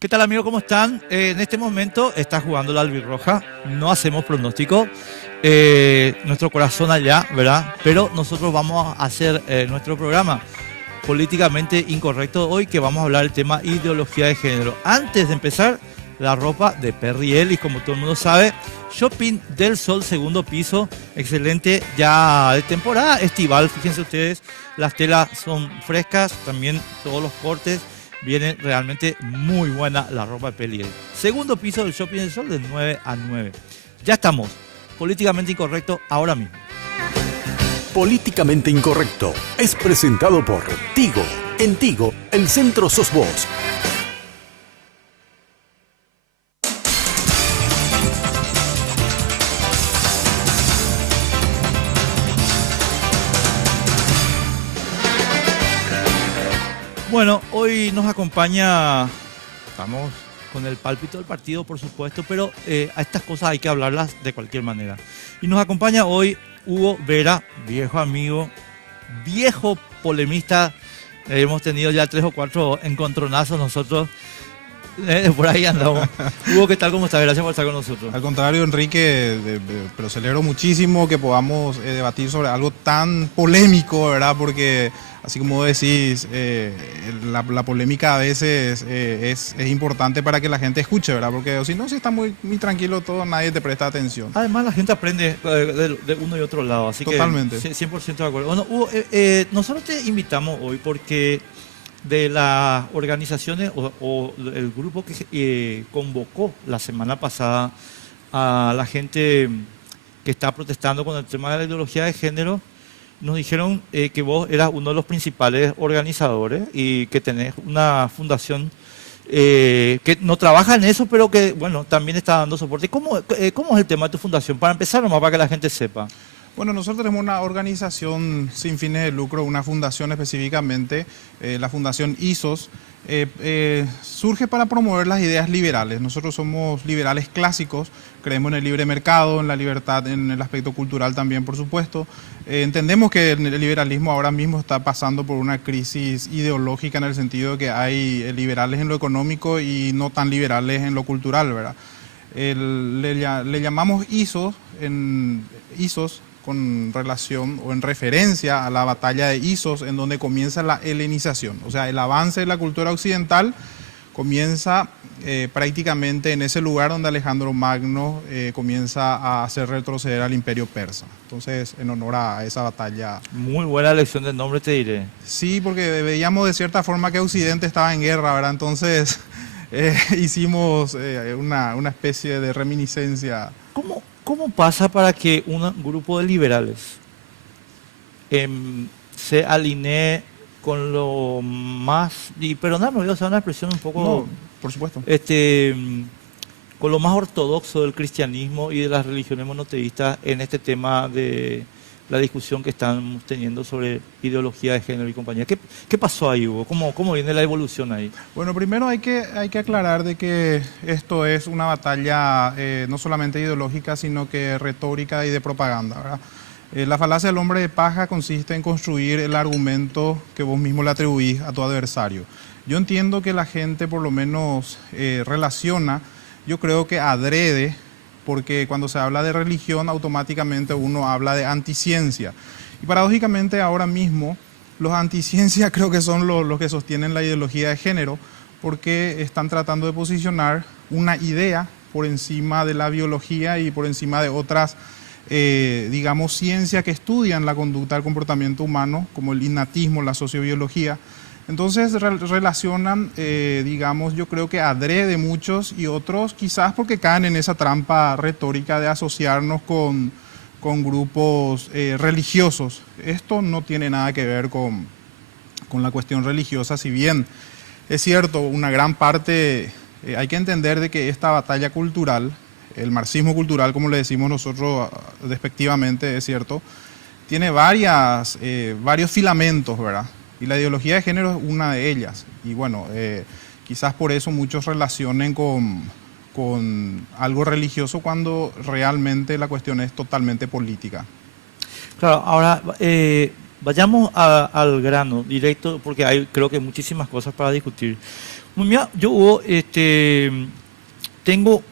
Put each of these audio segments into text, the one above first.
¿Qué tal amigos? ¿Cómo están? En este momento está jugando la albirroja, no hacemos pronóstico, nuestro corazón allá, ¿verdad? Pero nosotros vamos a hacer nuestro programa políticamente incorrecto hoy, que vamos a hablar del tema ideología de género. Antes de empezar, la ropa de Perry Ellis, como todo el mundo sabe, Shopping del Sol, segundo piso, excelente, ya de temporada estival, fíjense ustedes, las telas son frescas, también todos los cortes. Viene realmente muy buena la ropa de Perry Ellis. Segundo piso del Shopping del Sol de 9 a 9. Ya estamos, políticamente incorrecto ahora mismo. Políticamente Incorrecto es presentado por Tigo. En Tigo, el centro sos vos. Bueno, hoy nos acompaña, estamos con el pálpito del partido, por supuesto, pero a estas cosas hay que hablarlas de cualquier manera. Y nos acompaña hoy Hugo Vera, viejo amigo, viejo polemista. Hemos tenido ya 3 o 4 encontronazos nosotros. Por ahí andamos. Hugo, ¿qué tal? ¿Cómo estás? Gracias por estar con nosotros. Al contrario, Enrique, pero celebro muchísimo que podamos debatir sobre algo tan polémico, ¿verdad? Porque, así como decís, la polémica a veces es importante para que la gente escuche, ¿verdad? Porque si no, si está muy tranquilo todo, nadie te presta atención. Además, la gente aprende de uno y otro lado, así Totalmente. Que 100% de acuerdo. Bueno, Hugo, nosotros te invitamos hoy porque de las organizaciones o el grupo que convocó la semana pasada a la gente que está protestando con el tema de la ideología de género, nos dijeron que vos eras uno de los principales organizadores y que tenés una fundación que no trabaja en eso, pero que, bueno, también está dando soporte. ¿Cómo es el tema de tu fundación? Para empezar, nomás para que la gente sepa. Bueno, nosotros tenemos una organización sin fines de lucro, una fundación específicamente, la Fundación ISOS, surge para promover las ideas liberales. Nosotros somos liberales clásicos, creemos en el libre mercado, en la libertad, en el aspecto cultural también, por supuesto. Entendemos que el liberalismo ahora mismo está pasando por una crisis ideológica en el sentido de que hay liberales en lo económico y no tan liberales en lo cultural, ¿verdad? Le llamamos ISOS, ISOS con relación o en referencia a la batalla de Isos, en donde comienza la helenización. O sea, el avance de la cultura occidental comienza prácticamente en ese lugar donde Alejandro Magno comienza a hacer retroceder al imperio persa. Entonces, en honor a esa batalla. Muy buena elección de nombre, te diré. Sí, porque veíamos de cierta forma que Occidente estaba en guerra, ¿verdad? Entonces, hicimos una especie de reminiscencia. ¿Cómo pasa para que un grupo de liberales se alinee con lo más, y perdóname, voy a usar una expresión un poco, No, por supuesto. con lo más ortodoxo del cristianismo y de las religiones monoteístas en este tema de la discusión que estamos teniendo sobre ideología de género y compañía? ¿Qué pasó ahí, Hugo? ¿Cómo viene la evolución ahí? Bueno, primero hay que aclarar de que esto es una batalla no solamente ideológica, sino que retórica y de propaganda, ¿verdad? La falacia del hombre de paja consiste en construir el argumento que vos mismo le atribuís a tu adversario. Yo entiendo que la gente por lo menos relaciona, yo creo que adrede, porque cuando se habla de religión automáticamente uno habla de anticiencia. Y paradójicamente ahora mismo los anticiencia creo que son los que sostienen la ideología de género, porque están tratando de posicionar una idea por encima de la biología y por encima de otras, digamos, ciencias que estudian la conducta del comportamiento humano, como el innatismo, la sociobiología. Entonces relacionan, digamos, yo creo que adrede muchos y otros quizás porque caen en esa trampa retórica de asociarnos con grupos religiosos. Esto no tiene nada que ver con la cuestión religiosa, si bien es cierto, una gran parte, hay que entender de que esta batalla cultural, el marxismo cultural, como le decimos nosotros despectivamente, es cierto, tiene varios filamentos, ¿verdad? Y la ideología de género es una de ellas. Y bueno, quizás por eso muchos relacionen con algo religioso cuando realmente la cuestión es totalmente política. Claro, ahora vayamos al grano directo, porque hay creo que muchísimas cosas para discutir. Mira, yo Hugo, tengo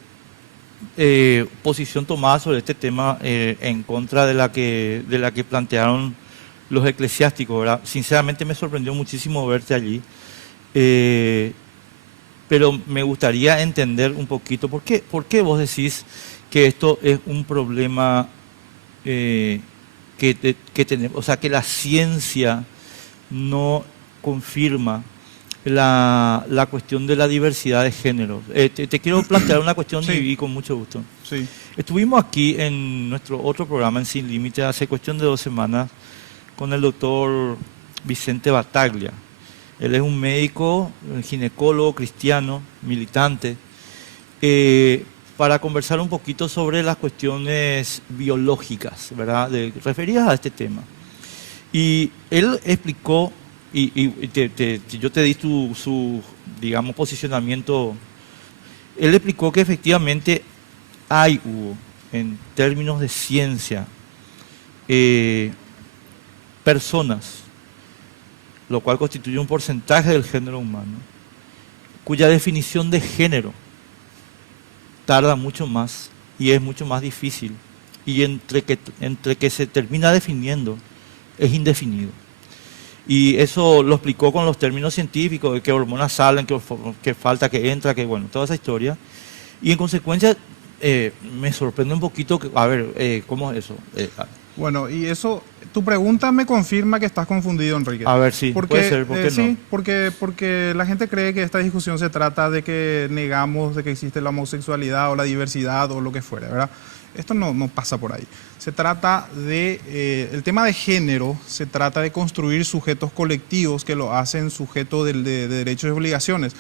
posición tomada sobre este tema en contra de la que plantearon los eclesiásticos, ¿verdad? Sinceramente me sorprendió muchísimo verte allí, pero me gustaría entender un poquito por qué vos decís que esto es un problema que tenemos, o sea, que la ciencia no confirma la cuestión de la diversidad de género. Te quiero plantear una cuestión Sí. y con mucho gusto. Sí. Estuvimos aquí en nuestro otro programa, en Sin Límite, hace cuestión de 2 semanas, con el doctor Vicente Bataglia. Él es un médico, un ginecólogo cristiano, militante, para conversar un poquito sobre las cuestiones biológicas, ¿verdad?, referidas a este tema. Y él explicó, yo te di su, digamos, posicionamiento. Él explicó que efectivamente hubo, en términos de ciencia, personas, lo cual constituye un porcentaje del género humano, cuya definición de género tarda mucho más y es mucho más difícil, y entre que se termina definiendo es indefinido. Y eso lo explicó con los términos científicos, de qué hormonas salen, qué falta, qué entra, que bueno, toda esa historia. Y en consecuencia me sorprende un poquito, ¿cómo es eso? Bueno, y eso, tu pregunta me confirma que estás confundido, Enrique. A ver, sí, puede ser, ¿por qué no? Sí, porque la gente cree que esta discusión se trata de que negamos de que existe la homosexualidad o la diversidad o lo que fuera, ¿verdad? Esto no pasa por ahí. Se trata de, el tema de género, se trata de construir sujetos colectivos que lo hacen sujeto de derechos y obligaciones.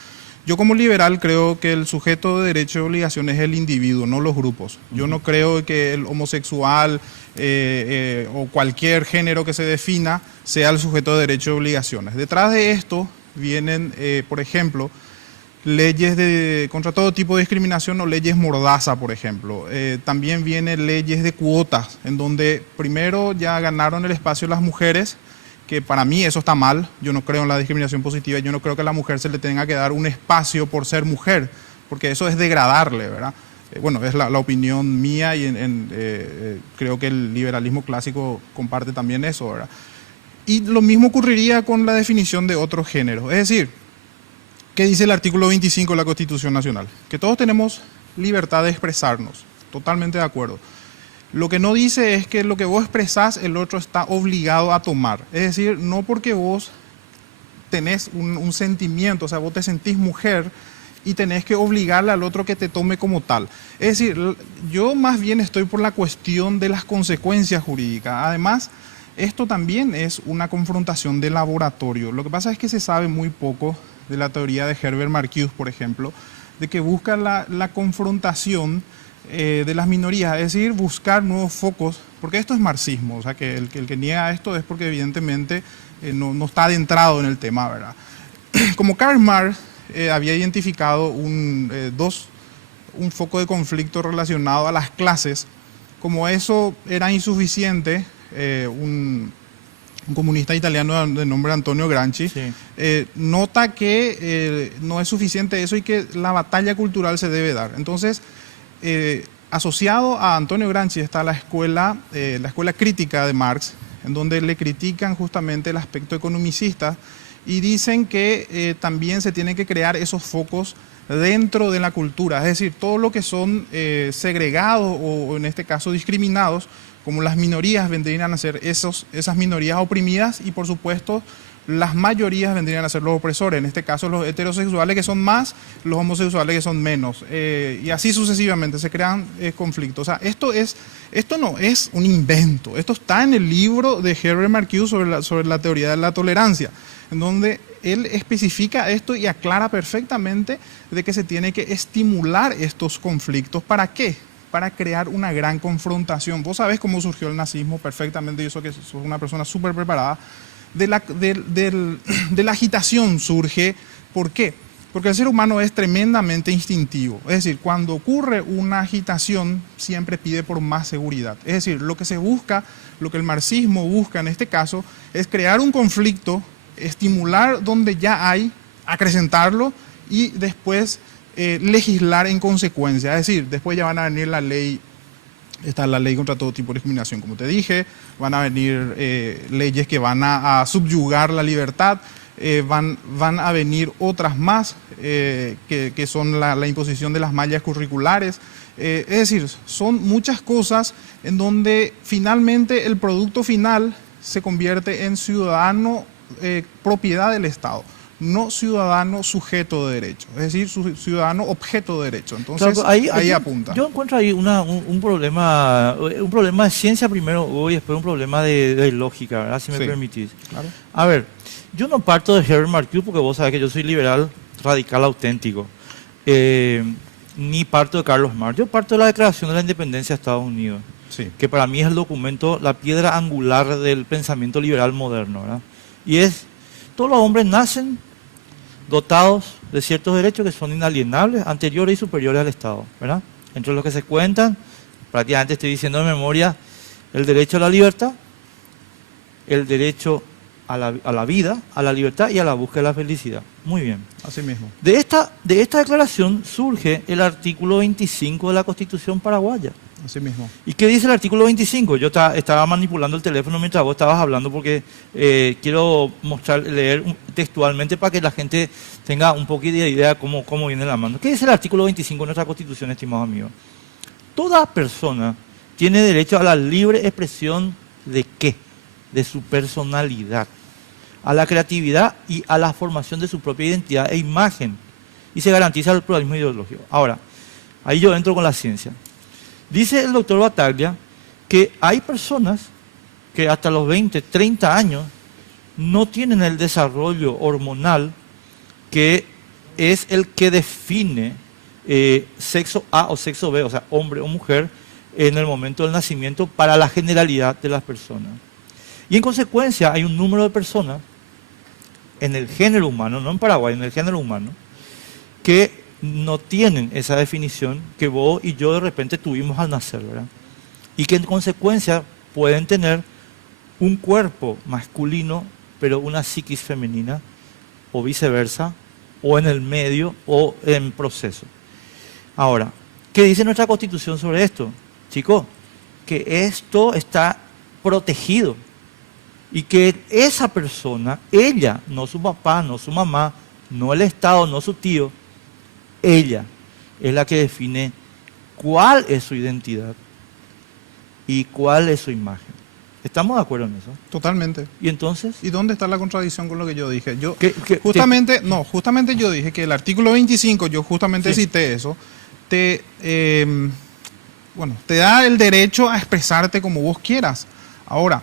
Yo como liberal creo que el sujeto de derechos y obligaciones es el individuo, no los grupos. Yo no creo que el homosexual o cualquier género que se defina sea el sujeto de derechos y obligaciones. Detrás de esto vienen, por ejemplo, leyes contra todo tipo de discriminación o leyes mordaza, por ejemplo. También vienen leyes de cuotas, en donde primero ya ganaron el espacio las mujeres, que para mí eso está mal. Yo no creo en la discriminación positiva, yo no creo que a la mujer se le tenga que dar un espacio por ser mujer, porque eso es degradarle, ¿verdad? Bueno, es la opinión mía y creo que el liberalismo clásico comparte también eso, ¿verdad? Y lo mismo ocurriría con la definición de otros géneros. Es decir, ¿qué dice el artículo 25 de la Constitución Nacional? Que todos tenemos libertad de expresarnos, totalmente de acuerdo. Lo que no dice es que lo que vos expresás, el otro está obligado a tomar. Es decir, no porque vos tenés un sentimiento, o sea, vos te sentís mujer y tenés que obligarle al otro que te tome como tal. Es decir, yo más bien estoy por la cuestión de las consecuencias jurídicas. Además, esto también es una confrontación de laboratorio. Lo que pasa es que se sabe muy poco de la teoría de Herbert Marcuse, por ejemplo, de que busca la confrontación de las minorías, es decir, buscar nuevos focos, porque esto es marxismo, o sea, que el que niega esto es porque evidentemente no está adentrado en el tema, ¿verdad? Como Karl Marx había identificado un foco de conflicto relacionado a las clases, como eso era insuficiente, un comunista italiano de nombre Antonio Gramsci, sí, nota que no es suficiente eso y que la batalla cultural se debe dar. Entonces, asociado a Antonio Gramsci está la escuela crítica de Marx, en donde le critican justamente el aspecto economicista y dicen que también se tienen que crear esos focos dentro de la cultura, es decir, todo lo que son segregados o en este caso discriminados, como las minorías vendrían a ser esas minorías oprimidas y por supuesto las mayorías vendrían a ser los opresores, en este caso los heterosexuales que son más, los homosexuales que son menos, y así sucesivamente se crean conflictos. O sea, esto no es un invento, esto está en el libro de Herbert Marcuse sobre la teoría de la tolerancia, en donde él especifica esto y aclara perfectamente de que se tiene que estimular estos conflictos. ¿Para qué? Para crear una gran confrontación. Vos sabés cómo surgió el nazismo perfectamente, yo sé que sos una persona súper preparada. De la agitación surge, ¿por qué? Porque el ser humano es tremendamente instintivo, es decir, cuando ocurre una agitación siempre pide por más seguridad, es decir, lo que se busca, lo que el marxismo busca en este caso, es crear un conflicto, estimular donde ya hay, acrecentarlo y después legislar en consecuencia. Es decir, después ya van a venir la ley. Está la ley contra todo tipo de discriminación, como te dije. Van a venir leyes que van a subyugar la libertad. Van a venir otras más, que son la imposición de las mallas curriculares. Es decir, son muchas cosas en donde finalmente el producto final se convierte en ciudadano propiedad del Estado, no ciudadano sujeto de derecho, es decir, ciudadano objeto de derecho. Entonces, Claro, ahí apunta. Yo encuentro ahí un problema de ciencia primero y después un problema de lógica, ¿verdad? Si me Sí, permitís. claro. A ver, yo no parto de Herbert Marcuse porque vos sabés que yo soy liberal radical auténtico, ni parto de Carlos Marx. Yo parto de la Declaración de la Independencia de Estados Unidos, Sí, que para mí es el documento, la piedra angular del pensamiento liberal moderno, ¿verdad? Y todos los hombres nacen dotados de ciertos derechos que son inalienables, anteriores y superiores al Estado, ¿verdad? Entre los que se cuentan, prácticamente estoy diciendo de memoria, el derecho a la libertad, el derecho a la vida, a la libertad y a la búsqueda de la felicidad. Muy bien. así mismo. De esta declaración surge el artículo 25 de la Constitución paraguaya. Así mismo. ¿Y qué dice el artículo 25? Yo estaba manipulando el teléfono mientras vos estabas hablando porque quiero leer textualmente para que la gente tenga un poquito de idea de cómo viene la mano. ¿Qué dice el artículo 25 de nuestra Constitución, estimados amigos? Toda persona tiene derecho a la libre expresión ¿de qué? De su personalidad, a la creatividad y a la formación de su propia identidad e imagen. Y se garantiza el pluralismo ideológico. Ahora, ahí yo entro con la ciencia. Dice el doctor Battaglia que hay personas que hasta los 20, 30 años no tienen el desarrollo hormonal que es el que define sexo A o sexo B, o sea, hombre o mujer, en el momento del nacimiento para la generalidad de las personas. Y en consecuencia hay un número de personas en el género humano, no en Paraguay, en el género humano, que no tienen esa definición que vos y yo de repente tuvimos al nacer, ¿verdad? Y que en consecuencia pueden tener un cuerpo masculino, pero una psiquis femenina, o viceversa, o en el medio, o en proceso. Ahora, ¿qué dice nuestra Constitución sobre esto? Chicos, que esto está protegido y que esa persona, ella, no su papá, no su mamá, no el Estado, no su tío, ella es la que define cuál es su identidad y cuál es su imagen. ¿Estamos de acuerdo en eso? Totalmente. ¿Y entonces? ¿Y dónde está la contradicción con lo que yo dije? Justamente Yo dije que el artículo 25, yo justamente Sí. cité eso, te da el derecho a expresarte como vos quieras. Ahora,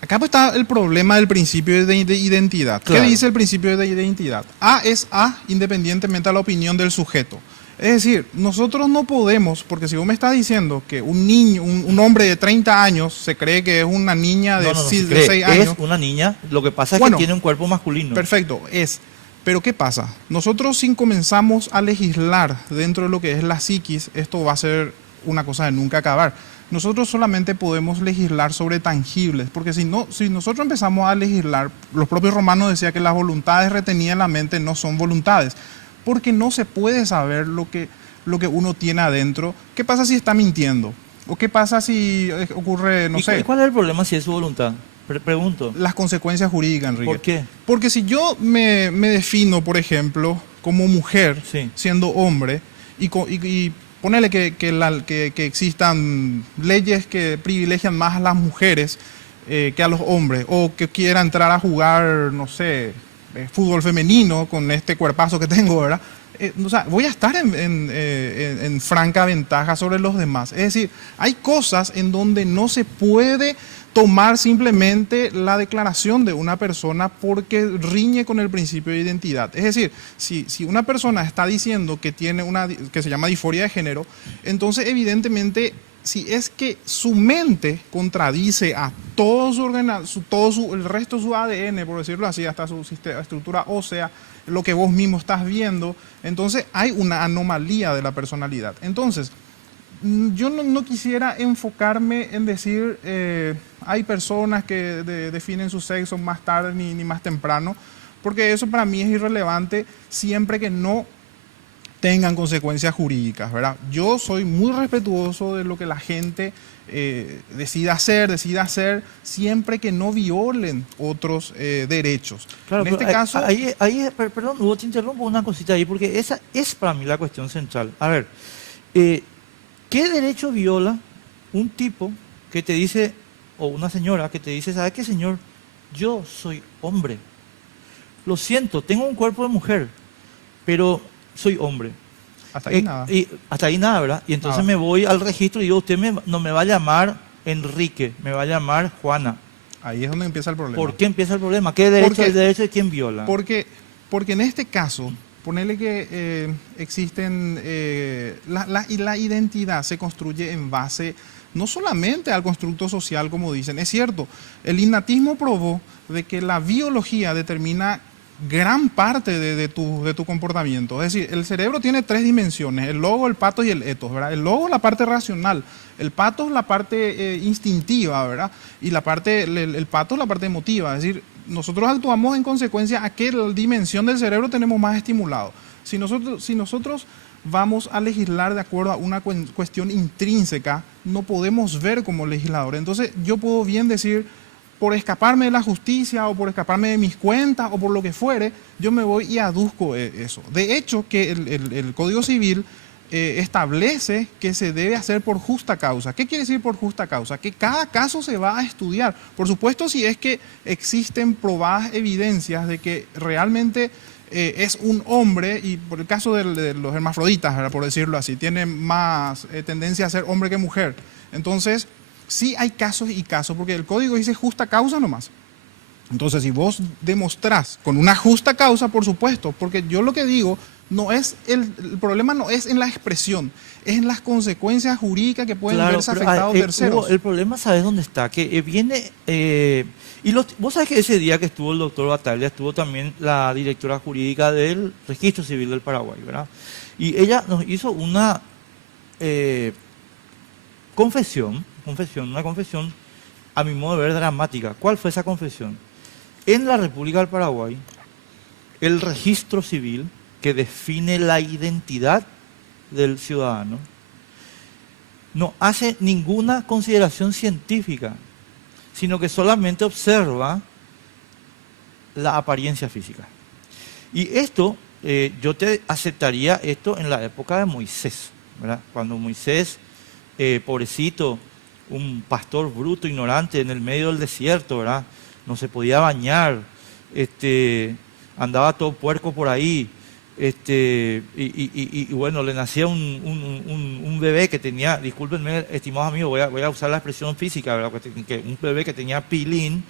acá pues está el problema del principio de identidad. Claro. ¿Qué dice el principio de identidad? A es A independientemente de la opinión del sujeto. Es decir, nosotros no podemos, porque si vos me estás diciendo que un niño, un hombre de 30 años se cree que es una niña de, No, se 6 cree, años. es una niña, lo que pasa es Bueno, que tiene un cuerpo masculino. Perfecto, pero ¿qué pasa? Nosotros si comenzamos a legislar dentro de lo que es la psiquis, esto va a ser una cosa de nunca acabar. Nosotros solamente podemos legislar sobre tangibles, porque si nosotros empezamos a legislar, los propios romanos decían que las voluntades retenidas en la mente no son voluntades, porque no se puede saber lo que uno tiene adentro. ¿Qué pasa si está mintiendo? ¿O qué pasa si ocurre, no sé? ¿Y cuál es el problema si es su voluntad? Pregunto. Las consecuencias jurídicas, Enrique. ¿Por qué? Porque si yo me defino, por ejemplo, como mujer, Sí. siendo hombre, y ponele que existan leyes que privilegian más a las mujeres que a los hombres, o que quiera entrar a jugar, no sé, fútbol femenino con este cuerpazo que tengo, ¿verdad? O sea, voy a estar en franca ventaja sobre los demás. Es decir, hay cosas en donde no se puede tomar simplemente la declaración de una persona porque riñe con el principio de identidad. Es decir, si una persona está diciendo que tiene que se llama disforia de género, entonces evidentemente si es que su mente contradice a todo el resto de su ADN, por decirlo así, hasta su estructura ósea, lo que vos mismo estás viendo, entonces hay una anomalía de la personalidad. Entonces, yo no quisiera enfocarme en decir hay personas que definen su sexo más tarde ni más temprano, porque eso para mí es irrelevante siempre que no tengan consecuencias jurídicas, ¿verdad? Yo soy muy respetuoso de lo que la gente decida hacer, siempre que no violen otros derechos. Claro, En este caso... perdón, Hugo, te interrumpo una cosita ahí, porque esa es para mí la cuestión central. A ver, ¿qué derecho viola un tipo que te dice, o una señora que te dice, ¿sabe qué, señor? Yo soy hombre. Lo siento, tengo un cuerpo de mujer, pero soy hombre. Hasta ahí nada. Y hasta ahí nada, ¿verdad? Y entonces Nada. me voy al registro y digo, no me va a llamar Enrique, me va a llamar Juana. Ahí es donde empieza el problema. ¿Por qué empieza el problema? ¿Qué derecho, Porque- el derecho de quién viola? Porque en este caso, ponele que existen, la identidad se construye en base no solamente al constructo social, como dicen. Es cierto, el innatismo probó de que la biología determina gran parte de tu comportamiento. Es decir, el cerebro tiene 3 dimensiones, el logo, el patos y el etos, ¿verdad? El logo es la parte racional, el patos la parte instintiva, ¿verdad? Y la parte, el patos la parte emotiva. Es decir, nosotros actuamos en consecuencia a qué dimensión del cerebro tenemos más estimulado. Si nosotros vamos a legislar de acuerdo a una cuestión intrínseca, no podemos ver como legisladores. Entonces, yo puedo bien decir, por escaparme de la justicia o por escaparme de mis cuentas o por lo que fuere, yo me voy y aduzco eso. De hecho, que el Código Civil establece que se debe hacer por justa causa. ¿Qué quiere decir por justa causa? Que cada caso se va a estudiar. Por supuesto, si es que existen probadas evidencias de que realmente es un hombre, y por el caso de los hermafroditas, ¿verdad? Por decirlo así, tienen más tendencia a ser hombre que mujer. Entonces, sí hay casos y casos, porque el código dice justa causa nomás. Entonces, si vos demostrás con una justa causa, por supuesto, porque yo lo que digo, no es el problema no es en la expresión, es en las consecuencias jurídicas que pueden verse afectados terceros. Hugo, el problema, ¿sabes dónde está? Que viene... vos sabés que ese día que estuvo el doctor Batalla, estuvo también la directora jurídica del Registro Civil del Paraguay, ¿verdad? Y ella nos hizo una una confesión, a mi modo de ver, dramática. ¿Cuál fue esa confesión? En la República del Paraguay, el registro civil, que define la identidad del ciudadano, no hace ninguna consideración científica, sino que solamente observa la apariencia física. Y esto, yo te aceptaría esto en la época de Moisés, ¿verdad? Cuando Moisés, pobrecito, un pastor bruto, ignorante, en el medio del desierto, ¿verdad? No se podía bañar, andaba todo puerco por ahí, y bueno, le nacía un bebé que tenía, discúlpenme, estimados amigos, voy a usar la expresión física, ¿verdad? Que un bebé que tenía pilín,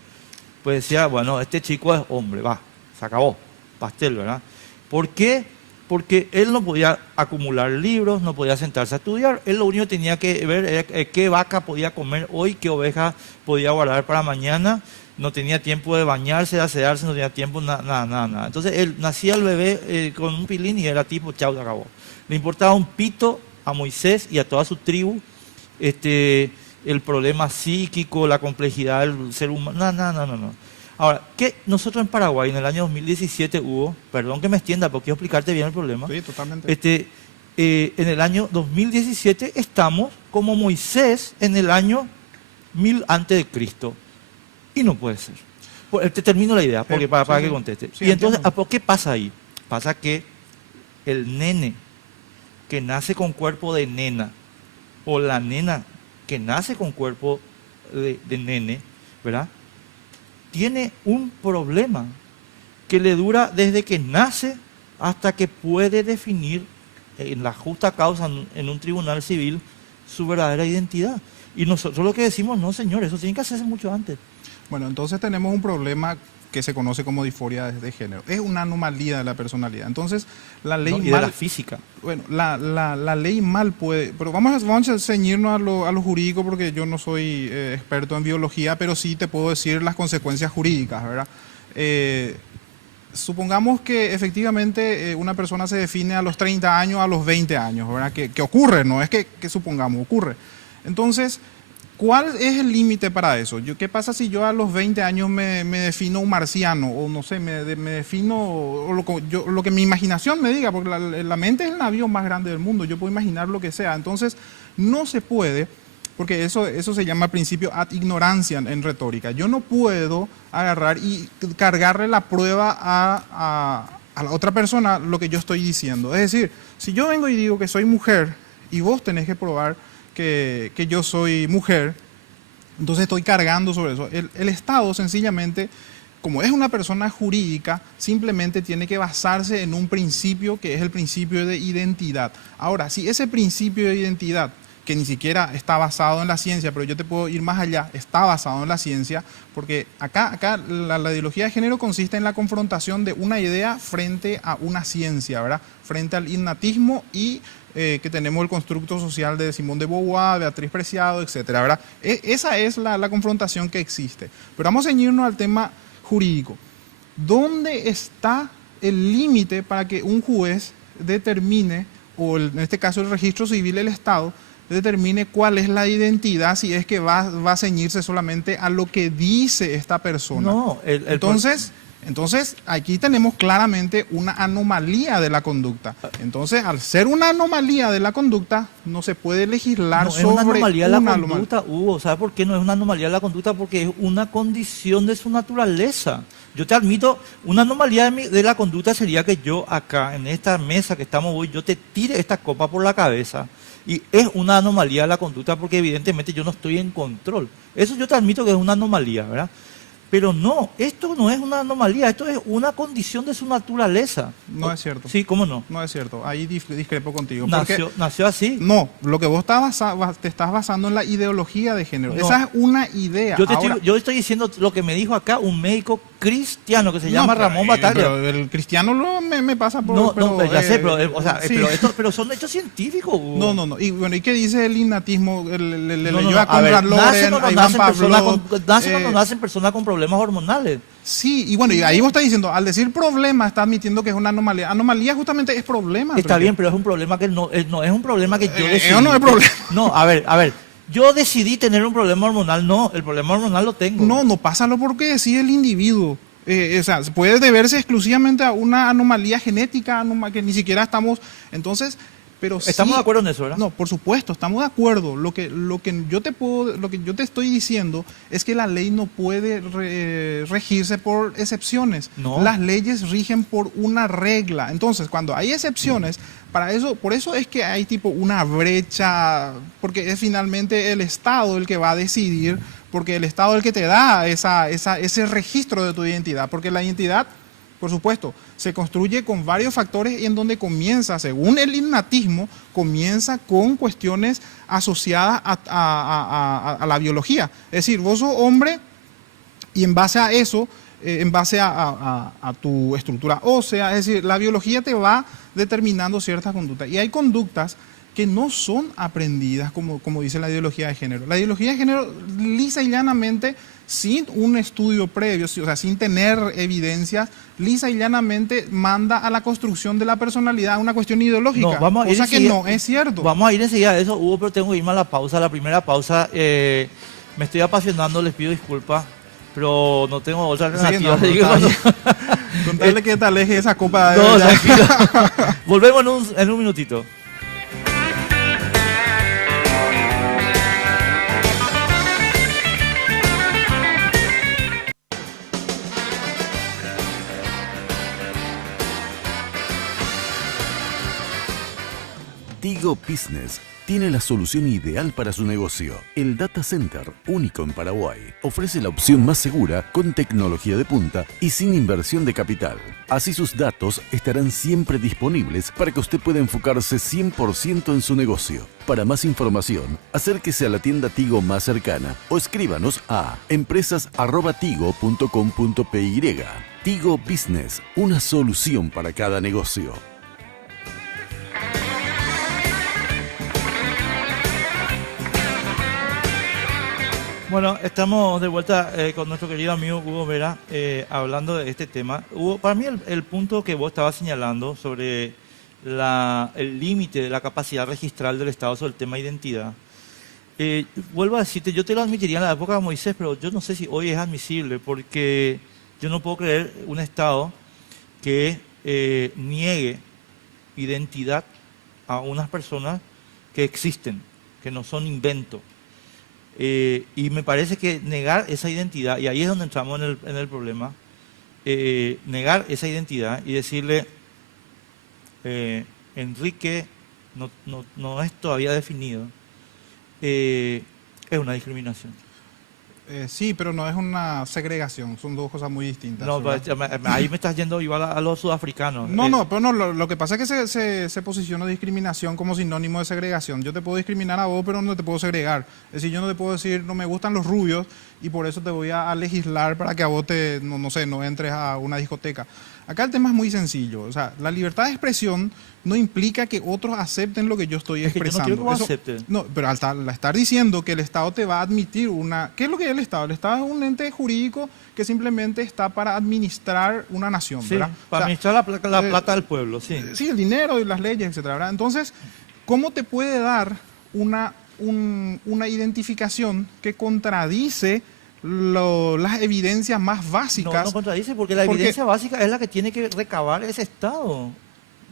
pues decía, bueno, este chico es hombre, va, se acabó, pastel, ¿verdad? ¿Por qué? Porque él no podía acumular libros, no podía sentarse a estudiar, él lo único que tenía que ver era qué vaca podía comer hoy, qué oveja podía guardar para mañana, no tenía tiempo de bañarse, de asearse, no tenía tiempo, nada. Entonces él nacía el bebé con un pilín y era tipo, chau, se acabó. Le importaba un pito a Moisés y a toda su tribu, el problema psíquico, la complejidad del ser humano, no. Ahora, que nosotros en Paraguay en el año 2017 hubo, perdón que me extienda porque quiero explicarte bien el problema. Sí, totalmente. En el año 2017 estamos como Moisés en el año 1000 antes de Cristo. Y no puede ser. Te termino la idea porque para que conteste. Sí, y entonces, entiendo. ¿qué pasa ahí? Pasa que el nene que nace con cuerpo de nena o la nena que nace con cuerpo de nene, ¿verdad? Tiene un problema que le dura desde que nace hasta que puede definir en la justa causa en un tribunal civil su verdadera identidad. Y nosotros lo que decimos, no señor, eso tiene que hacerse mucho antes. Bueno, entonces tenemos un problema que se conoce como disforia de género. Es una anomalía de la personalidad. Entonces, la ley ¿No? Y de la física. Bueno, la ley mal puede... Pero vamos a ceñirnos a lo jurídico porque yo no soy experto en biología, pero sí te puedo decir las consecuencias jurídicas, ¿verdad? Supongamos que efectivamente una persona se define a los 30 años, a los 20 años, ¿verdad? Que ocurre, no es que supongamos, ocurre. Entonces, ¿Cuál es el límite para eso? ¿Qué pasa si yo a los 20 años me defino un marciano? O no sé, me defino o lo que mi imaginación me diga, porque la mente es el navío más grande del mundo, yo puedo imaginar lo que sea. Entonces, no se puede, porque eso se llama principio ad ignorantia en retórica. Yo no puedo agarrar y cargarle la prueba a la otra persona lo que yo estoy diciendo. Es decir, si yo vengo y digo que soy mujer y vos tenés que probar que yo soy mujer, entonces estoy cargando sobre eso. El Estado sencillamente, como es una persona jurídica, simplemente tiene que basarse en un principio que es el principio de identidad. Ahora, si ese principio de identidad, que ni siquiera está basado en la ciencia, pero yo te puedo ir más allá, está basado en la ciencia, porque acá la ideología de género consiste en la confrontación de una idea frente a una ciencia, ¿verdad? Frente al innatismo y que tenemos el constructo social de Simone de Beauvoir, Beatriz Preciado, etcétera, ¿verdad? Esa es la confrontación que existe. Pero vamos a ceñirnos al tema jurídico. ¿Dónde está el límite para que un juez determine, o en este caso el registro civil del Estado, determine cuál es la identidad, si es que va a ceñirse solamente a lo que dice esta persona? No, Entonces, aquí tenemos claramente una anomalía de la conducta. Entonces, al ser una anomalía de la conducta, no se puede legislar sobre una anomalía de la una conducta, Hugo. ¿Sabe por qué no es una anomalía de la conducta? Porque es una condición de su naturaleza. Yo te admito, una anomalía de la conducta sería que yo acá, en esta mesa que estamos hoy, yo te tire esta copa por la cabeza. Y es una anomalía de la conducta porque evidentemente yo no estoy en control. Eso yo te admito que es una anomalía, ¿verdad? Pero no, esto no es una anomalía, esto es una condición de su naturaleza. No es cierto. Sí, ¿cómo no? No es cierto, ahí discrepo contigo. Nació así. No, lo que vos te estás basando en la ideología de género. No. Esa es una idea. Yo estoy diciendo lo que me dijo acá un médico cristiano que se llama Ramón Batalla. Pero el cristiano me pasa por... No, ya sé, sí. pero son hechos científicos. No. Y bueno, ¿y qué dice el innatismo? Le leyó a a Conrad Loren, a Iván Pavlov. Nace cuando nacen personas con problemas hormonales. Sí, y bueno, y ahí vos estás diciendo, al decir problema, está admitiendo que es una anomalía. Anomalía justamente es problema. Está bien, pero es un problema que no es un problema que yo decidí. Eso no es problema. No, a ver. Yo decidí tener un problema hormonal. No, el problema hormonal lo tengo. No pásalo porque decide el individuo. O sea, puede deberse exclusivamente a una anomalía genética, que ni siquiera estamos... Entonces... Pero estamos de acuerdo en eso, ¿verdad? No, por supuesto, estamos de acuerdo. Lo que yo te estoy diciendo es que la ley no puede regirse por excepciones. No. Las leyes rigen por una regla. Entonces, cuando hay excepciones, por eso es que hay tipo una brecha, porque es finalmente el Estado el que va a decidir, porque el Estado es el que te da ese registro de tu identidad, porque la identidad, por supuesto, se construye con varios factores y en donde comienza, según el innatismo, comienza con cuestiones asociadas a la biología. Es decir, vos sos hombre y en base a eso, en base a tu estructura ósea, es decir, la biología te va determinando ciertas conductas. Y hay conductas que no son aprendidas, como dice la ideología de género. La ideología de género, lisa y llanamente, sin un estudio previo, o sea, sin tener evidencias, lisa y llanamente manda a la construcción de la personalidad una cuestión ideológica, cosa que no es cierto. Vamos a ir enseguida a eso, Hugo, pero tengo que irme a la pausa, la primera pausa. Me estoy apasionando, les pido disculpas, pero no tengo otra alternativa. Contarle que te aleje esa copa de... No, tranquilo. Volvemos en un minutito. Tigo Business tiene la solución ideal para su negocio. El Data Center, único en Paraguay, ofrece la opción más segura con tecnología de punta y sin inversión de capital. Así sus datos estarán siempre disponibles para que usted pueda enfocarse 100% en su negocio. Para más información, acérquese a la tienda Tigo más cercana o escríbanos a empresas@tigo.com.py. Tigo Business, una solución para cada negocio. Bueno, estamos de vuelta con nuestro querido amigo Hugo Vera, hablando de este tema. Hugo, para mí el punto que vos estabas señalando sobre el límite de la capacidad registral del Estado sobre el tema de identidad Vuelvo a decirte, yo te lo admitiría en la época de Moisés, pero yo no sé si hoy es admisible, porque yo no puedo creer un Estado que niegue identidad a unas personas que existen, que no son inventos. Y me parece que negar esa identidad, y ahí es donde entramos en el problema, negar esa identidad y decirle, Enrique no es todavía definido, es una discriminación. Sí, pero no es una segregación, son dos cosas muy distintas. No, ¿verdad? ahí me estás yendo igual a los sudafricanos. No, pero no, lo que pasa es que se posiciona discriminación como sinónimo de segregación. Yo te puedo discriminar a vos, pero no te puedo segregar. Es decir, yo no te puedo decir, no me gustan los rubios y por eso te voy a legislar para que a vos no entres a una discoteca. Acá el tema es muy sencillo. O sea, la libertad de expresión no implica que otros acepten lo que yo estoy expresando. Yo no quiero que vos acepten. No, pero al estar diciendo que el Estado te va a admitir una... ¿Qué es lo que es el Estado? El Estado es un ente jurídico que simplemente está para administrar una nación, Sí, ¿verdad? para administrar la plata del pueblo, sí. Sí, el dinero y las leyes, etcétera, ¿verdad? Entonces, ¿cómo te puede dar una identificación que contradice las evidencias más básicas? No contradice, porque la evidencia básica es la que tiene que recabar ese Estado.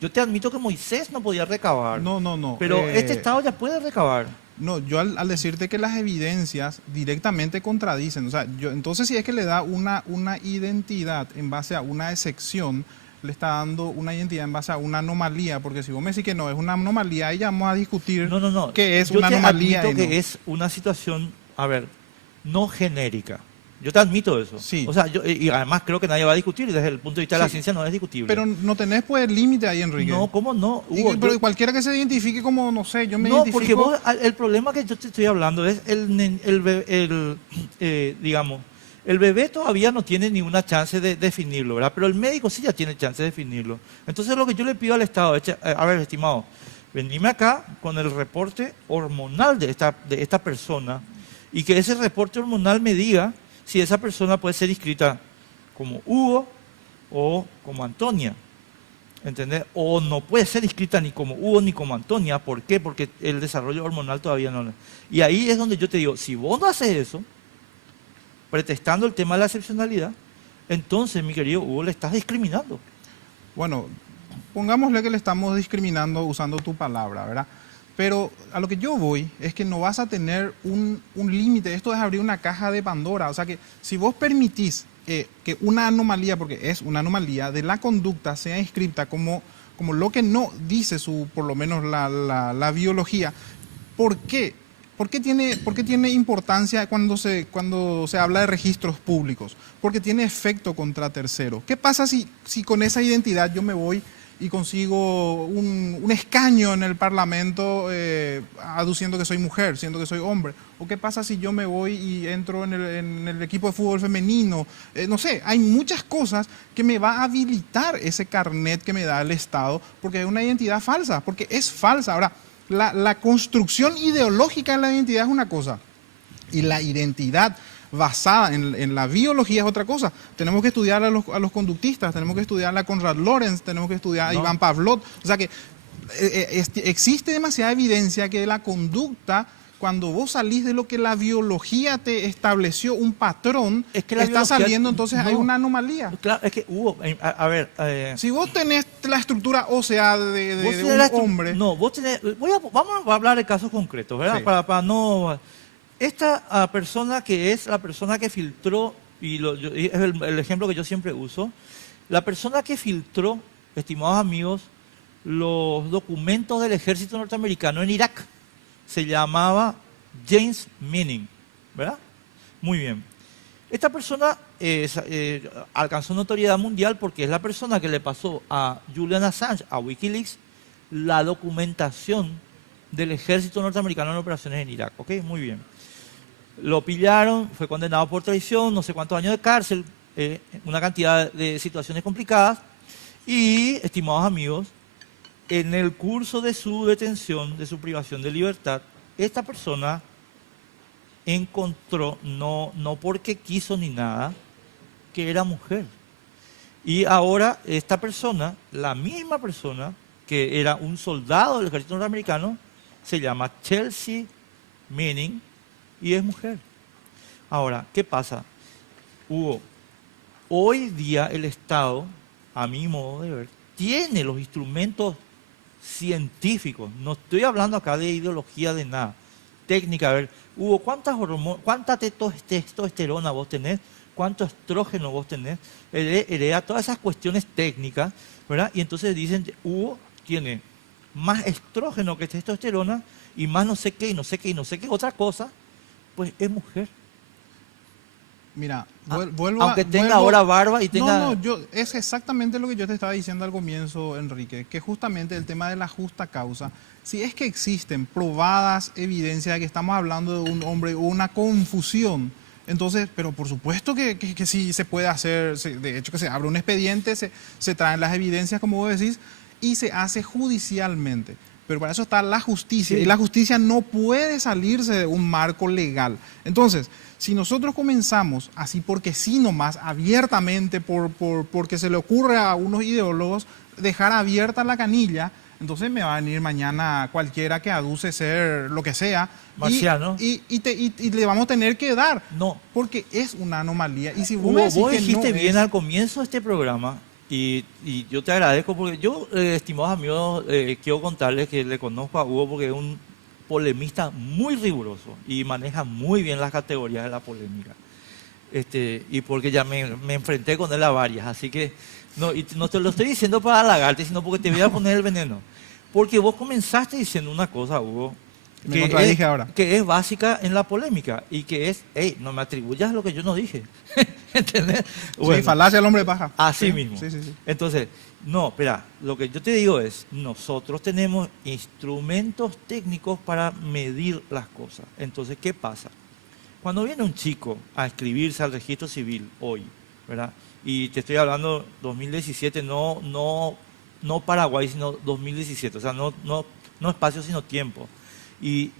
Yo te admito que Moisés no podía recabar. No. Pero este Estado ya puede recabar. No, yo al decirte que las evidencias directamente contradicen, o sea, entonces si es que le da una identidad en base a una excepción, le está dando una identidad en base a una anomalía, porque si vos me decís que no es una anomalía, ahí ya vamos a discutir qué es una anomalía. Yo te admito que es una situación, a ver, no genérica. Yo te admito eso. Sí. O sea, y además creo que nadie va a discutir, desde el punto de vista de la ciencia no es discutible. Pero no tenés pues límite ahí, Enrique. No, ¿cómo no? Hugo, pero cualquiera que se identifique como, no sé, yo me no, identifico... porque vos, el problema que yo te estoy hablando es digamos, el bebé todavía no tiene ninguna chance de definirlo, ¿verdad? Pero el médico sí ya tiene chance de definirlo. Entonces lo que yo le pido al Estado es, a ver, estimado, venime acá con el reporte hormonal de esta persona y que ese reporte hormonal me diga si esa persona puede ser inscrita como Hugo o como Antonia, ¿entendés? O no puede ser inscrita ni como Hugo ni como Antonia. ¿Por qué? Porque el desarrollo hormonal todavía no. Y ahí es donde yo te digo, si vos no haces eso, pretextando el tema de la excepcionalidad, entonces, mi querido Hugo, le estás discriminando. Bueno, pongámosle que le estamos discriminando usando tu palabra, ¿verdad? Pero a lo que yo voy es que no vas a tener un límite. Esto es abrir una caja de Pandora. O sea que si vos permitís que una anomalía, porque es una anomalía, de la conducta sea inscripta como lo que no dice por lo menos la biología, ¿por qué? ¿Por qué tiene importancia cuando se habla de registros públicos? Porque tiene efecto contra terceros. ¿Qué pasa si con esa identidad yo me voy y consigo un escaño en el Parlamento aduciendo que soy mujer, siendo que soy hombre? ¿O qué pasa si yo me voy y entro en el equipo de fútbol femenino? No sé, hay muchas cosas que me va a habilitar ese carnet que me da el Estado, porque es una identidad falsa, porque es falsa. Ahora, la construcción ideológica de la identidad es una cosa, y la identidad basada en la biología es otra cosa. Tenemos que estudiar a los conductistas, tenemos que estudiar a Konrad Lorenz, tenemos que estudiar a Iván Pavlov. O sea que existe demasiada evidencia que la conducta, cuando vos salís de lo que la biología te estableció, un patrón, es que está saliendo, entonces hay una anomalía. Claro, es que Hugo, a ver... si vos tenés la estructura ósea de un hombre... No, vos tenés... Vamos a hablar de casos concretos, ¿verdad? Sí. Para no... Esta persona que es la persona que filtró, y es el ejemplo que yo siempre uso, la persona que filtró, estimados amigos, los documentos del ejército norteamericano en Irak, se llamaba James Manning, ¿verdad? Muy bien. Esta persona alcanzó notoriedad mundial porque es la persona que le pasó a Julian Assange, a Wikileaks, la documentación del ejército norteamericano en operaciones en Irak. ¿Ok? Muy bien. Lo pillaron, fue condenado por traición, no sé cuántos años de cárcel, una cantidad de situaciones complicadas. Y, estimados amigos, en el curso de su detención, de su privación de libertad, esta persona encontró, no porque quiso ni nada, que era mujer. Y ahora esta persona, la misma persona que era un soldado del ejército norteamericano, se llama Chelsea meaning, y es mujer. Ahora, ¿qué pasa? Hugo, hoy día el Estado, a mi modo de ver, tiene los instrumentos científicos. No estoy hablando acá de ideología de nada. Técnica, a ver, Hugo, ¿cuánta testosterona vos tenés? ¿Cuánto estrógeno vos tenés? Hereda todas esas cuestiones técnicas, ¿verdad? Y entonces dicen, Hugo tiene más estrógeno que testosterona y más no sé qué, y no sé qué, y no sé qué otra cosa, pues es mujer. Mira, aunque tenga ahora barba y tenga... es exactamente lo que yo te estaba diciendo al comienzo, Enrique, que justamente el tema de la justa causa, si es que existen probadas evidencias de que estamos hablando de un hombre o una confusión, entonces, pero por supuesto que sí se puede hacer, de hecho que se abre un expediente, se traen las evidencias, como vos decís, y se hace judicialmente. Pero para eso está la justicia, sí. Y la justicia no puede salirse de un marco legal. Entonces, si nosotros comenzamos así porque sí nomás, abiertamente, porque se le ocurre a unos ideólogos dejar abierta la canilla, entonces me va a venir mañana cualquiera que aduce ser lo que sea. Marciano. Y le vamos a tener que dar. No. Porque es una anomalía. Y si Hugo, vos dijiste bien al comienzo de este programa, y yo te agradezco porque yo, estimados amigos, quiero contarles que le conozco a Hugo porque es un polemista muy riguroso y maneja muy bien las categorías de la polémica. Y porque ya me enfrenté con él a varias, así que no, y no te lo estoy diciendo para halagarte, sino porque te voy a poner el veneno. Porque vos comenzaste diciendo una cosa, Hugo, que es básica en la polémica y que es, hey, no me atribuyas lo que yo no dije. ¿Entendés? Bueno, sí, falacia al hombre de paja. Así sí, mismo. Sí. Entonces, no, espera, lo que yo te digo es, nosotros tenemos instrumentos técnicos para medir las cosas. Entonces, ¿qué pasa? Cuando viene un chico a inscribirse al registro civil hoy, ¿verdad? Y te estoy hablando 2017, no Paraguay, sino 2017, o sea, no espacio, sino tiempo. Y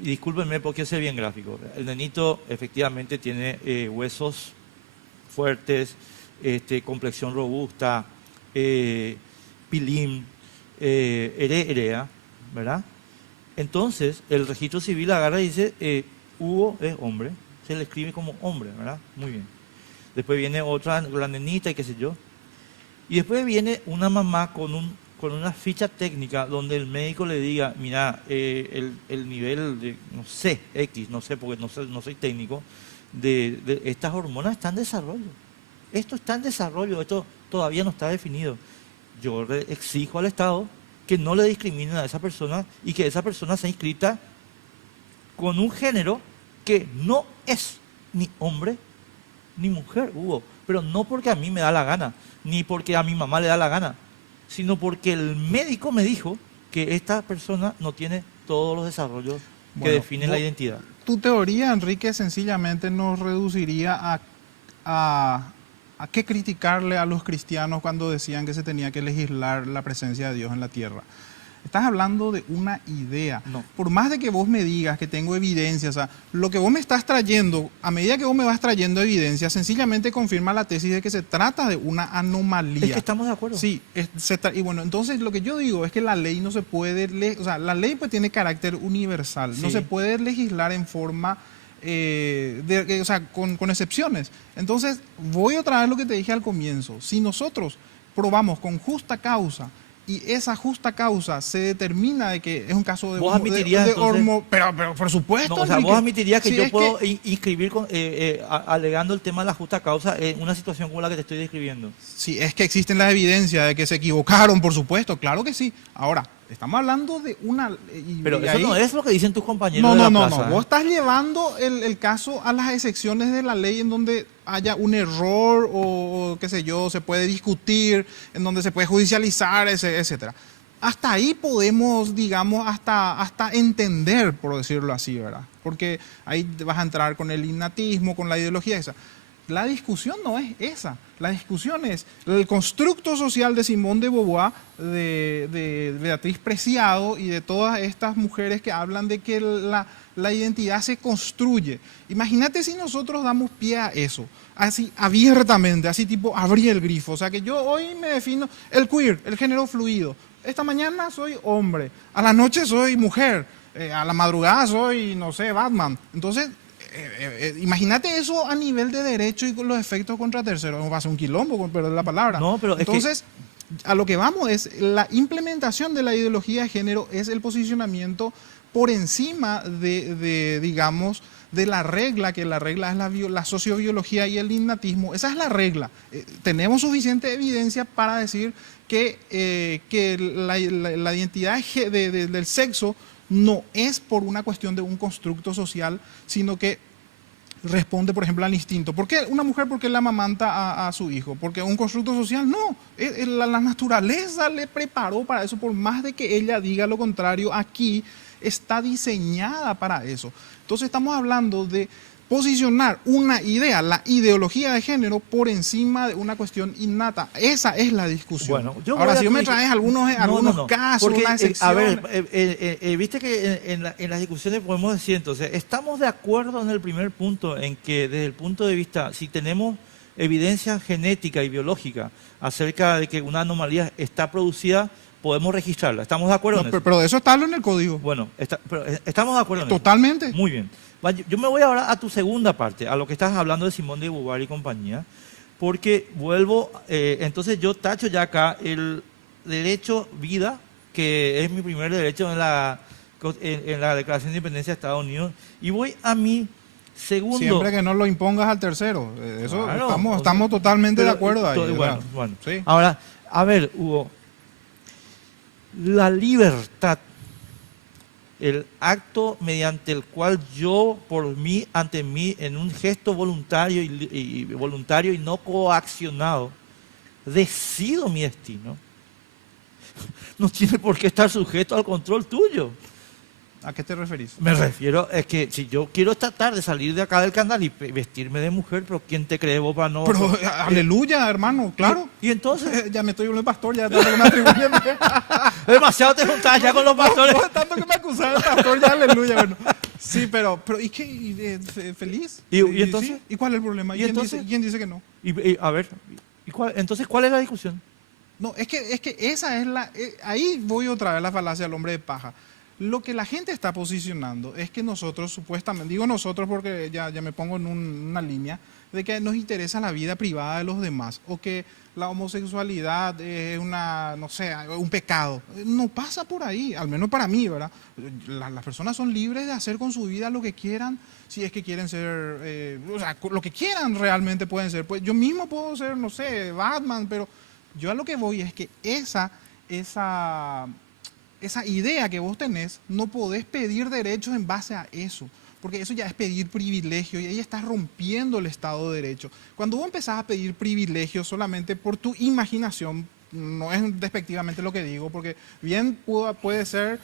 discúlpenme porque yo soy bien gráfico. El nenito efectivamente tiene huesos fuertes, complexión robusta, pilín, erea, ¿verdad? Entonces, el registro civil agarra y dice, Hugo es hombre, se le escribe como hombre, ¿verdad? Muy bien. Después viene otra, la nenita y qué sé yo. Y después viene una mamá con una ficha técnica donde el médico le diga, mira, el nivel de, no sé, X, no sé, porque no soy técnico, de estas hormonas está en desarrollo. Esto está en desarrollo, esto todavía no está definido. Yo le exijo al Estado que no le discriminen a esa persona y que esa persona sea inscrita con un género que no es ni hombre ni mujer, Hugo. Pero no porque a mí me da la gana, ni porque a mi mamá le da la gana, sino porque el médico me dijo que esta persona no tiene todos los desarrollos que definen la identidad. Tu teoría, Enrique, sencillamente nos reduciría a qué criticarle a los cristianos cuando decían que se tenía que legislar la presencia de Dios en la tierra. Estás hablando de una idea. No. Por más de que vos me digas que tengo evidencia, o sea, lo que vos me estás trayendo, a medida que vos me vas trayendo evidencia, sencillamente confirma la tesis de que se trata de una anomalía. Es que estamos de acuerdo. Sí, y bueno, entonces lo que yo digo es que la ley no se puede, o sea, la ley pues tiene carácter universal, sí. No se puede legislar en forma, o sea, con excepciones. Entonces, voy otra vez a lo que te dije al comienzo. Si nosotros probamos con justa causa y esa justa causa se determina de que es un caso de... ¿Vos admitirías pero por supuesto, no, o sea, Enrique, vos admitirías que sí, yo puedo inscribir alegando el tema de la justa causa en una situación como la que te estoy describiendo? Si es que existen las evidencias de que se equivocaron, por supuesto, claro que sí. Ahora, estamos hablando de una... Pero eso no es lo que dicen tus compañeros de la plaza. No. Vos estás llevando el caso a las excepciones de la ley en donde haya un error o qué sé yo, se puede discutir, en donde se puede judicializar, etcétera. Hasta ahí podemos, digamos, hasta entender, por decirlo así, ¿verdad? Porque ahí vas a entrar con el innatismo, con la ideología esa. La discusión no es esa. La discusión es el constructo social de Simone de Beauvoir, de Beatriz Preciado y de todas estas mujeres que hablan de que la identidad se construye. Imagínate si nosotros damos pie a eso, así abiertamente, así tipo abrir el grifo. O sea que yo hoy me defino el queer, el género fluido. Esta mañana soy hombre, a la noche soy mujer. a la madrugada soy, no sé, Batman. Entonces, imagínate eso a nivel de derecho y con los efectos contra terceros. Va a ser un quilombo, con perdón la palabra. No, pero entonces, a lo que vamos es la implementación de la ideología de género, es el posicionamiento por encima digamos, de la regla, que la regla es la sociobiología y el innatismo. Esa es la regla. Tenemos suficiente evidencia para decir que la identidad del sexo no es por una cuestión de un constructo social, sino que responde, por ejemplo, al instinto. ¿Por qué una mujer, por qué la amamanta a su hijo? ¿Porque un constructo social? No. La naturaleza le preparó para eso, por más de que ella diga lo contrario. Aquí está diseñada para eso. Entonces estamos hablando de posicionar una idea, la ideología de género, por encima de una cuestión innata. Esa es la discusión. Bueno, ahora, si yo me traes algunos casos, porque, unas excepciones... a ver, viste que en las discusiones podemos decir, entonces, estamos de acuerdo en el primer punto, en que desde el punto de vista, si tenemos evidencia genética y biológica acerca de que una anomalía está producida, podemos registrarla. ¿Estamos de acuerdo en eso? Pero eso está en el código. Bueno, pero estamos de acuerdo en eso. Totalmente. Muy bien. Yo me voy ahora a tu segunda parte, a lo que estás hablando de Simone de Beauvoir y compañía, porque vuelvo, entonces yo tacho ya acá el derecho vida, que es mi primer derecho en la Declaración de Independencia de Estados Unidos, y voy a mi segundo... Siempre que no lo impongas al tercero. Eso claro, estamos totalmente de acuerdo ahí. Bueno. Sí. Ahora, a ver, Hugo, la libertad, el acto mediante el cual yo, ante mí, en un gesto voluntario y no coaccionado, decido mi destino, no tiene por qué estar sujeto al control tuyo. ¿A qué te referís? Me refiero, es que si yo quiero tratar de salir de acá del canal y vestirme de mujer, pero ¿quién te cree vos para no...? Pero, aleluya, hermano, claro. Y entonces... Ya me estoy volviendo pastor, ya tanto que me atribuyen. Demasiado te juntás ya con los pastores. No, tanto que me acusaron de pastor, ya aleluya. Bueno. Sí, pero ¿y qué? ¿Feliz? ¿Y entonces? ¿Sí? ¿Y cuál es el problema? ¿Quién dice que no? A ver, entonces, ¿cuál es la discusión? No, es que esa es la... ahí voy otra vez a la falacia del hombre de paja. Lo que la gente está posicionando es que nosotros supuestamente, digo nosotros porque ya me pongo en una línea, de que nos interesa la vida privada de los demás, o que la homosexualidad es un pecado. No pasa por ahí, al menos para mí, ¿verdad? Las personas son libres de hacer con su vida lo que quieran, si es que quieren ser, lo que quieran realmente pueden ser. Pues yo mismo puedo ser, no sé, Batman, pero yo a lo que voy es que esa idea que vos tenés, no podés pedir derechos en base a eso, porque eso ya es pedir privilegio y ahí estás rompiendo el Estado de Derecho. Cuando vos empezás a pedir privilegios solamente por tu imaginación, no es despectivamente lo que digo, porque bien puede ser,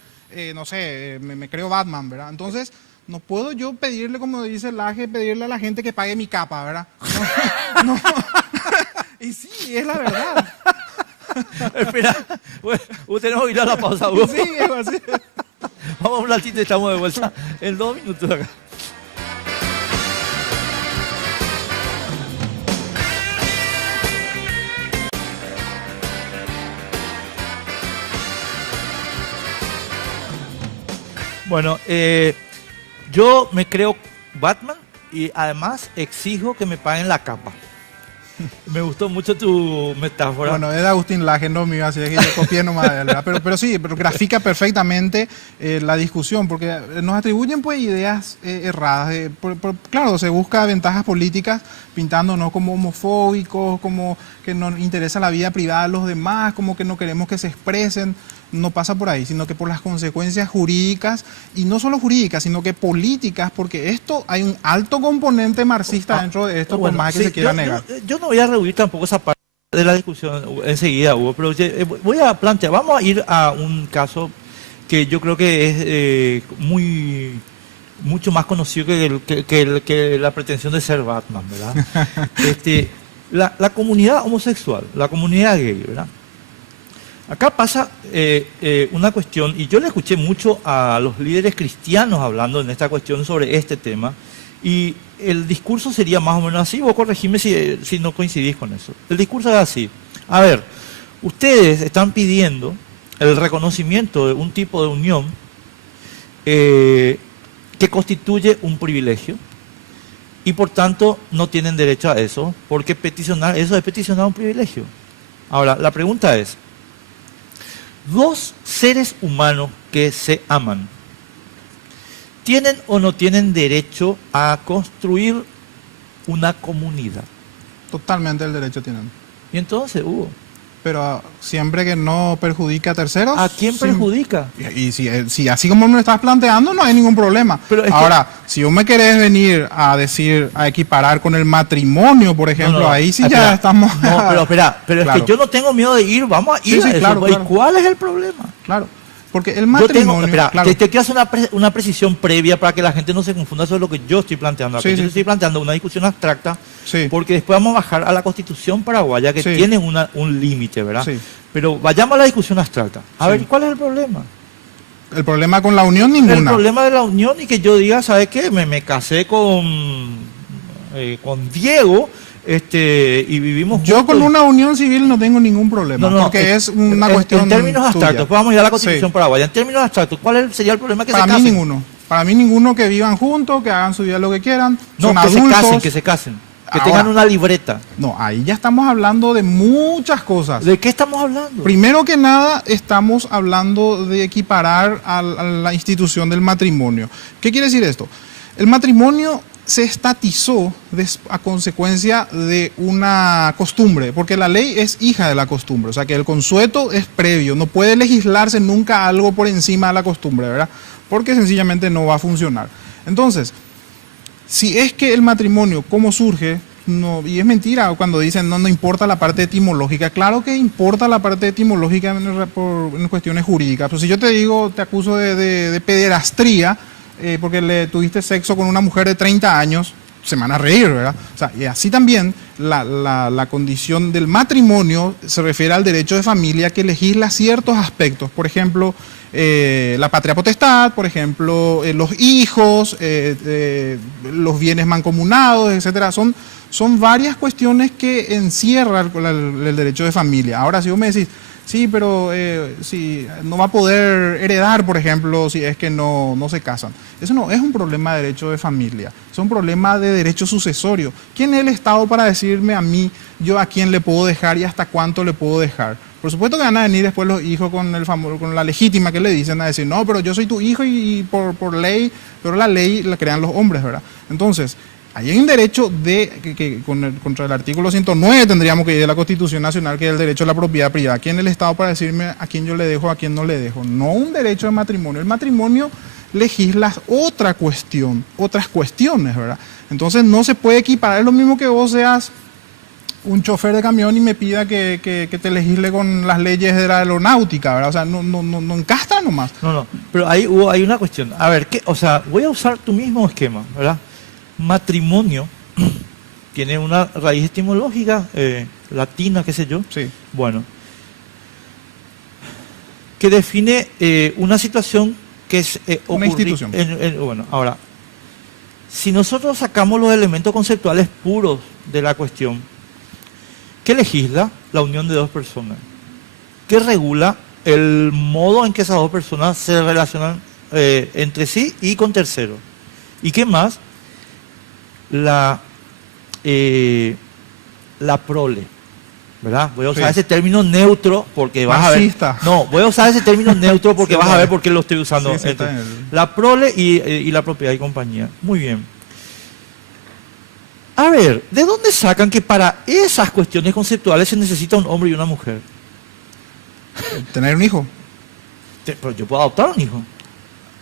no sé, me creo Batman, ¿verdad? Entonces, no puedo yo pedirle, como dice Laje, pedirle a la gente que pague mi capa, ¿verdad? No. Y sí, es la verdad. Espera, tenemos que ir a la pausa, Hugo. Sí, es así. Vamos a un ratito y estamos de vuelta en 2 minutos acá. Bueno, yo me creo Batman y además exijo que me paguen la capa. Me gustó mucho tu metáfora. Bueno, es de Agustín Laje, no mío, así es que yo copié nomás de él, ¿verdad? Pero sí, pero grafica perfectamente la discusión, porque nos atribuyen pues ideas erradas. Claro, se busca ventajas políticas pintándonos como homofóbicos, como que nos interesa la vida privada de los demás, como que no queremos que se expresen. No pasa por ahí, sino que por las consecuencias jurídicas, y no solo jurídicas, sino que políticas, porque esto hay un alto componente marxista dentro de esto, por más que se quiera negar. Yo no voy a rehuir tampoco esa parte de la discusión enseguida, Hugo, pero voy a plantear, vamos a ir a un caso que yo creo que es mucho más conocido que la pretensión de ser Batman, ¿verdad? La comunidad homosexual, la comunidad gay, ¿verdad? Acá pasa una cuestión, y yo le escuché mucho a los líderes cristianos hablando en esta cuestión sobre este tema, y el discurso sería más o menos así, vos corregime si no coincidís con eso. El discurso es así: a ver, ustedes están pidiendo el reconocimiento de un tipo de unión que constituye un privilegio y por tanto no tienen derecho a eso, porque peticionar eso es peticionar un privilegio. Ahora, la pregunta es, dos seres humanos que se aman, ¿tienen o no tienen derecho a construir una comunidad? Totalmente el derecho tienen. Y entonces, Hugo, Pero siempre que no perjudica a terceros. ¿a quién perjudica? Y si así como me lo estás planteando, no hay ningún problema. Pero es Ahora, si vos me querés venir a decir, a equiparar con el matrimonio, por ejemplo, No, ahí sí espera, ya estamos. No, pero espera, pero Claro. es que yo no tengo miedo de ir, vamos a ir Sí, a eso. claro, ¿Y claro. cuál es el problema? Claro, porque el Yo matrimonio. tengo, espera, claro, te quiero hacer una precisión previa para que la gente no se confunda sobre lo que yo estoy planteando. Aquí Sí, yo sí. estoy planteando una discusión abstracta, Sí. porque después vamos a bajar a la Constitución paraguaya que Sí. tiene un límite, ¿verdad? Sí. Pero vayamos a la discusión abstracta. A Sí. ver, ¿cuál es el problema? El problema con la unión, El ninguna. problema de la unión y que yo diga, ¿sabes qué? Me casé con Diego y vivimos Yo juntos. con una unión civil no tengo ningún problema, porque es una cuestión. En términos tuya. abstractos, pues vamos a ir a la Constitución Sí. paraguaya. En términos abstractos, ¿cuál sería el problema que Para se mí casen? ninguno. Para mí ninguno, que vivan juntos, que hagan su vida lo que quieran. No, son que adultos. que se casen. Que Ahora. tengan una libreta. No, ahí ya estamos hablando de muchas cosas. ¿De qué estamos hablando? Primero que nada, estamos hablando de equiparar a la institución del matrimonio. ¿Qué quiere decir esto? El matrimonio se estatizó a consecuencia de una costumbre, porque la ley es hija de la costumbre, o sea que el consueto es previo, no puede legislarse nunca algo por encima de la costumbre, ¿verdad? Porque sencillamente no va a funcionar. Entonces, si es que el matrimonio, ¿cómo surge? No, y es mentira cuando dicen no importa la parte etimológica. Claro que importa la parte etimológica en cuestiones jurídicas. Pues si yo te digo, te acuso de pederastría porque le tuviste sexo con una mujer de 30 años, se van a reír, ¿verdad? O sea, y así también la condición del matrimonio se refiere al derecho de familia que legisla ciertos aspectos. Por ejemplo, la patria potestad, por ejemplo, los hijos, los bienes mancomunados, etcétera. Son varias cuestiones que encierra el derecho de familia. Ahora, si vos me decís, sí, pero si no va a poder heredar, por ejemplo, si es que no se casan. Eso no es un problema de derecho de familia, es un problema de derecho sucesorio. ¿Quién es el Estado para decirme a mí, yo a quién le puedo dejar y hasta cuánto le puedo dejar? Por supuesto que van a venir después los hijos con la legítima que le dicen, a decir, no, pero yo soy tu hijo y por ley, pero la ley la crean los hombres, ¿verdad? Entonces, hay un derecho contra el artículo 109 tendríamos que ir de la Constitución Nacional, que es el derecho a la propiedad privada. ¿Quién es el Estado para decirme a quién yo le dejo, a quién no le dejo? No un derecho de matrimonio. El matrimonio legisla otra cuestión, otras cuestiones, ¿verdad? Entonces no se puede equiparar. Es lo mismo que vos seas un chofer de camión y me pida que te legisle con las leyes de la aeronáutica, ¿verdad? O sea, no encastra nomás. No, pero hay una cuestión. A ver, voy a usar tu mismo esquema, ¿verdad? Matrimonio tiene una raíz etimológica latina, qué sé yo. Sí. Bueno, que define una situación que es Una institución. Bueno, ahora, si nosotros sacamos los elementos conceptuales puros de la cuestión, ¿qué legisla? La unión de dos personas. ¿Qué regula el modo en que esas dos personas se relacionan entre sí y con terceros? ¿Y qué más? La prole, ¿verdad? Voy a usar ese término neutro porque vas Marxista. a ver. No, voy a usar ese término neutro porque Sí, vas a vale. ver por qué lo estoy usando. Sí, está bien. La prole y la propiedad y compañía. Muy bien. A ver, ¿de dónde sacan que para esas cuestiones conceptuales se necesita un hombre y una mujer? Tener un hijo. Pero yo puedo adoptar un hijo.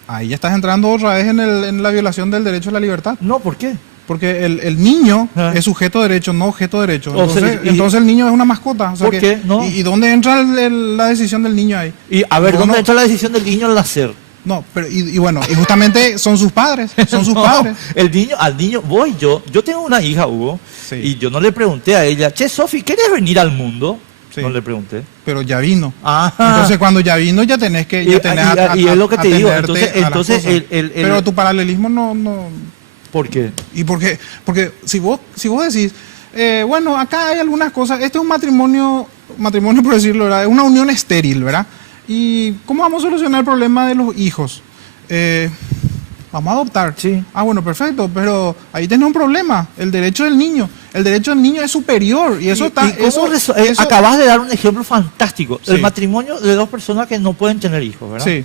Ahí ya estás entrando otra vez en la violación del derecho a la libertad. No, ¿por qué? Porque el niño Ah. es sujeto de derecho, no objeto de derecho. O sea, Entonces el niño es una mascota. O sea ¿por qué? No. ¿Y dónde entra la decisión del niño ahí? Y a ver, Vos ¿dónde no- entra la decisión del niño al nacer? No, pero y bueno, y justamente son sus padres, son sus No, padres. al niño, yo tengo una hija, Hugo, Sí. y yo no le pregunté a ella, che, Sofi, ¿querés venir al mundo? Sí. No le pregunté. Pero ya vino. Ajá. Entonces cuando ya vino ya tenés que Y es lo que te digo, atenerte entonces a las cosas. Pero tu paralelismo no. ¿Por qué? ¿Y por qué? Porque si vos decís, bueno, acá hay algunas cosas, este es un matrimonio por decirlo, ¿verdad? Es una unión estéril, ¿verdad? ¿Y cómo vamos a solucionar el problema de los hijos? Vamos a adoptar. Sí. Ah, bueno, perfecto, pero ahí tenés un problema. El derecho del niño. El derecho del niño es superior. Y eso está. ¿Y cómo eso- acabas de dar un ejemplo fantástico. Sí. El matrimonio de dos personas que no pueden tener hijos, ¿verdad? Sí,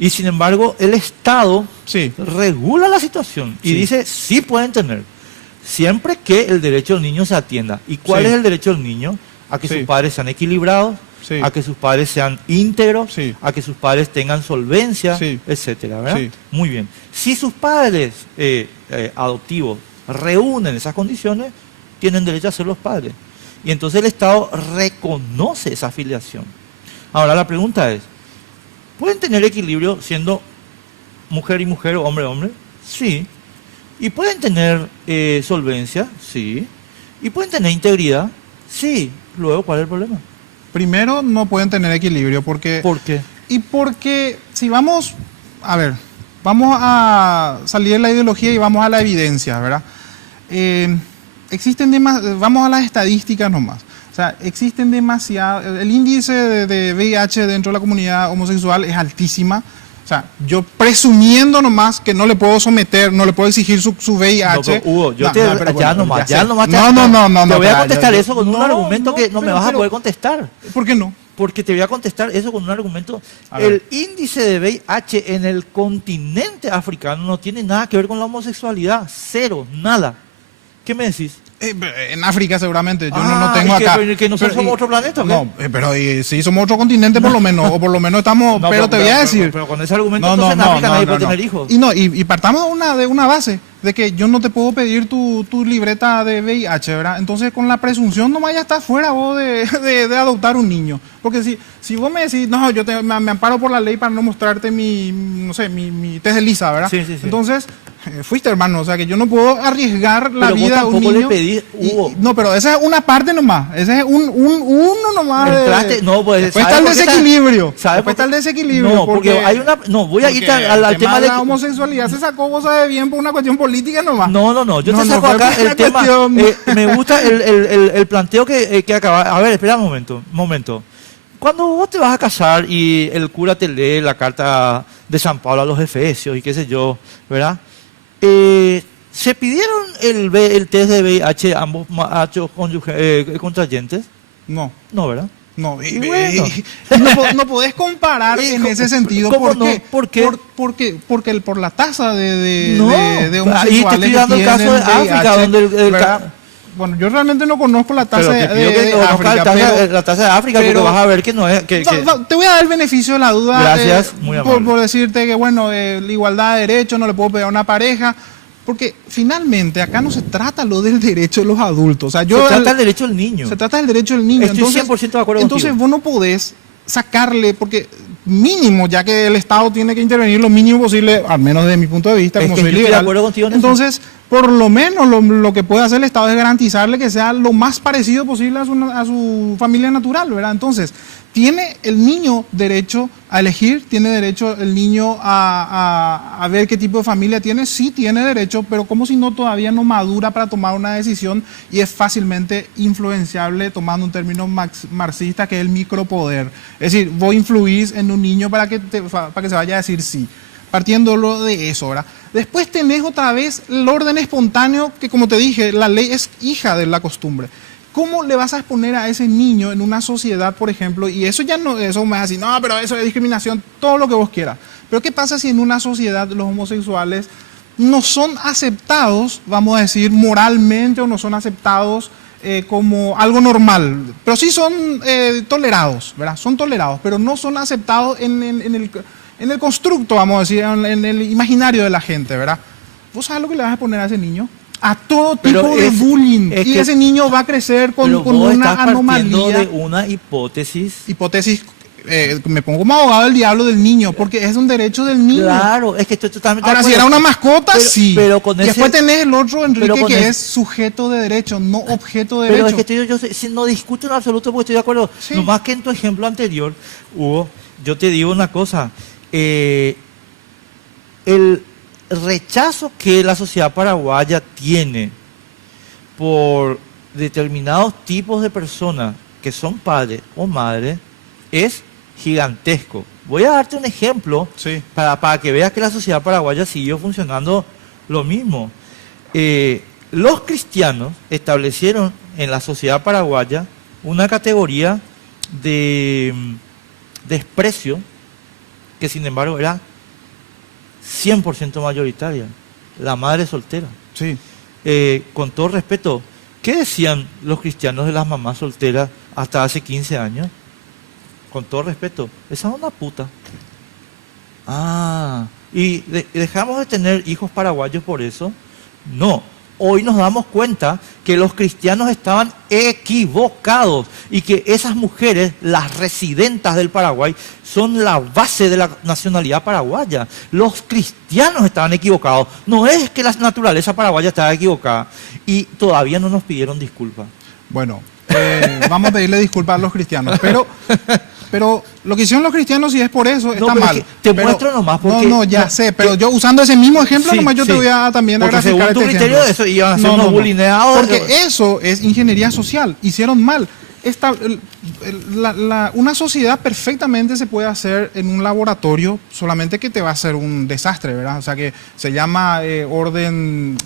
Y sin embargo, el Estado sí. regula la situación y Sí. dice sí pueden tener, siempre que el derecho del niño se atienda. ¿Y cuál Sí. es el derecho del niño? A que Sí. sus padres sean equilibrados, Sí. a que sus padres sean íntegros, Sí. a que sus padres tengan solvencia, Sí. etcétera, ¿verdad? Sí. Muy bien. Si sus padres adoptivos reúnen esas condiciones, tienen derecho a ser los padres. Y entonces el Estado reconoce esa afiliación. Ahora la pregunta es, ¿pueden tener equilibrio siendo mujer y mujer o hombre y hombre? Sí. ¿Y pueden tener solvencia? Sí. ¿Y pueden tener integridad? Sí. Luego, ¿cuál es el problema? Primero, no pueden tener equilibrio porque. ¿Por qué? Y porque si vamos. A ver, vamos a salir de la ideología y vamos a la evidencia, ¿verdad? Vamos a las estadísticas nomás. O sea, existen demasiados. El índice de VIH dentro de la comunidad homosexual es altísima. O sea, yo presumiendo nomás que no le puedo someter, no le puedo exigir su No, VIH. pero, Hugo, yo No, te, no, pero ya bueno, nomás, sé. ya nomás. No, Te voy a espera, contestar yo- eso con un no, argumento no, que no me pero- vas a pero- poder contestar. ¿Por qué no? Porque te voy a contestar eso con un argumento. A ver. El índice de VIH en el continente africano no tiene nada que ver con la homosexualidad. Cero, nada. ¿Qué me decís? En África seguramente, yo no tengo ¿y que- acá. que nosotros somos otro planeta, o qué? No, pero sí somos otro continente por lo menos, o por lo menos estamos, No, pero te voy a decir. Pero con ese argumento entonces en África nadie puede tener hijos. Y no, y partamos de una base, de que yo no te puedo pedir tu libreta de VIH, ¿verdad? Entonces con la presunción nomás ya estás fuera vos de adoptar un niño. Porque si vos me decís, no, me amparo por la ley para no mostrarte no sé, mi test de Lisa, ¿verdad? Sí, sí, sí. Entonces, fuiste hermano, o sea que yo no puedo arriesgar la Pero vos vida de un tampoco niño. le pedís, Hugo. No, pero esa es una parte nomás, ese es uno nomás. Entraste, no, pues, después ¿sabes está el por qué desequilibrio. ¿Sabes Después por está el qué? desequilibrio. No, porque hay una. No, voy a irte al tema de de. la homosexualidad se sacó cosa de bien por una cuestión política nomás. No, yo No, te no, saco fue acá por el una tema. cuestión. Me gusta el planteo que acaba. A ver, espera un momento. Cuando vos te vas a casar y el cura te lee la carta de San Pablo a los Efesios y qué sé yo, ¿verdad? ¿Se pidieron el test de VIH a ambos machos contrayentes? No. No, ¿verdad? No, Y bueno. no podés comparar en ¿Cómo- ese sentido. cómo ¿Por no? qué? ¿Por qué? Porque por la tasa de No, homosexuales ahí te estoy dando el que caso de tienen África, VIH, donde el ¿verdad? Bueno, yo realmente no conozco la tasa Pero te pido que de conozcas África, la tasa de África porque pero- vas a ver que no es. Te voy a dar el beneficio de la duda. Gracias, muy amable. por decirte que, bueno, la igualdad de derechos, no le puedo pegar a una pareja. Porque finalmente acá no se trata lo del derecho de los adultos. O sea, Se trata del derecho del niño. se trata del derecho del niño. Estoy 100% de acuerdo entonces contigo. vos no podés sacarle, porque mínimo, ya que el Estado tiene que intervenir lo mínimo posible, al menos desde mi punto de vista, Es como que soy yo estoy de liberal. acuerdo contigo en eso. Entonces, por lo menos lo que puede hacer el Estado es garantizarle que sea lo más parecido posible a su familia natural, ¿verdad? Entonces, ¿tiene el niño derecho a elegir? ¿Tiene derecho el niño a ver qué tipo de familia tiene? Sí, tiene derecho, pero como si no todavía no madura para tomar una decisión y es fácilmente influenciable, tomando un término marxista que es el micropoder. Es decir, vos influís en un niño para que se vaya a decir sí. Partiéndolo de eso, ¿verdad? Después tenés otra vez el orden espontáneo, que como te dije, la ley es hija de la costumbre. ¿Cómo le vas a exponer a ese niño en una sociedad, por ejemplo? Y eso ya no, eso me hace, no, pero eso es discriminación, todo lo que vos quieras. Pero ¿qué pasa si en una sociedad los homosexuales no son aceptados, vamos a decir, moralmente, o no son aceptados como algo normal? Pero sí son tolerados, ¿verdad? Son tolerados, pero no son aceptados en el constructo, vamos a decir, en el imaginario de la gente, ¿verdad? ¿Vos sabés lo que le vas a poner a ese niño? A todo tipo Pero de bullying. es Y que- ese niño va a crecer con Pero vos una estás partiendo anomalía. de una hipótesis. Hipótesis, me pongo como abogado del diablo del niño, porque es un derecho del niño. Claro, es que estoy totalmente Ahora, de si acuerdo. era una mascota, Pero- sí. pero con Y ese- después tenés el otro, Enrique, pero con que ese- es sujeto de derecho, no objeto de Pero derecho. es que yo no discuto en absoluto porque estoy de acuerdo. Sí. No más que en tu ejemplo anterior, Hugo, yo te digo una cosa. El rechazo que la sociedad paraguaya tiene por determinados tipos de personas que son padres o madres es gigantesco. Voy a darte un ejemplo Sí. para que veas que la sociedad paraguaya siguió funcionando lo mismo. Los cristianos establecieron en la sociedad paraguaya una categoría de desprecio que sin embargo era 100% mayoritaria, la madre soltera. Sí. Con todo respeto, ¿qué decían los cristianos de las mamás solteras hasta hace 15 años? Con todo respeto, esa es una puta. ¿Y dejamos de tener hijos paraguayos por eso? No. Hoy nos damos cuenta que los cristianos estaban equivocados y que esas mujeres, las residentas del Paraguay, son la base de la nacionalidad paraguaya. Los cristianos estaban equivocados. No es que la naturaleza paraguaya estaba equivocada. Y todavía no nos pidieron disculpas. Bueno, vamos a pedirle disculpas a los cristianos, pero lo que hicieron los cristianos, si es por eso, está pero es mal. que te Pero- muestro nomás porque... No, ya sé, pero yo usando ese mismo ejemplo, Sí, nomás yo te sí. voy a también a Porque graficar según tu este criterio ejemplo. eso iban a ser unos bulineados. Porque eso es ingeniería social, hicieron mal. Una sociedad perfectamente se puede hacer en un laboratorio, solamente que te va a ser un desastre, ¿verdad? O sea que se llama orden,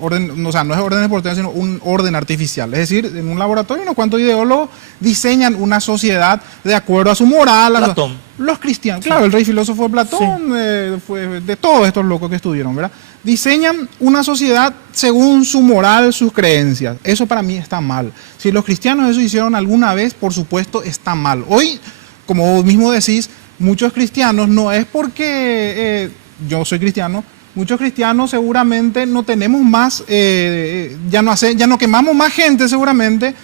o sea, no es orden espontáneo, sino un orden artificial. Es decir, en un laboratorio unos cuantos ideólogos diseñan una sociedad de acuerdo a su moral. Platón. Los cristianos, claro, el rey filósofo de Platón, fue de todos estos locos que estuvieron, ¿verdad? Diseñan una sociedad según su moral, sus creencias. Eso para mí está mal. Si los cristianos eso hicieron alguna vez, por supuesto está mal. Hoy, como vos mismo decís, muchos cristianos, no es porque yo soy cristiano, muchos cristianos seguramente no tenemos más, ya no quemamos más gente seguramente,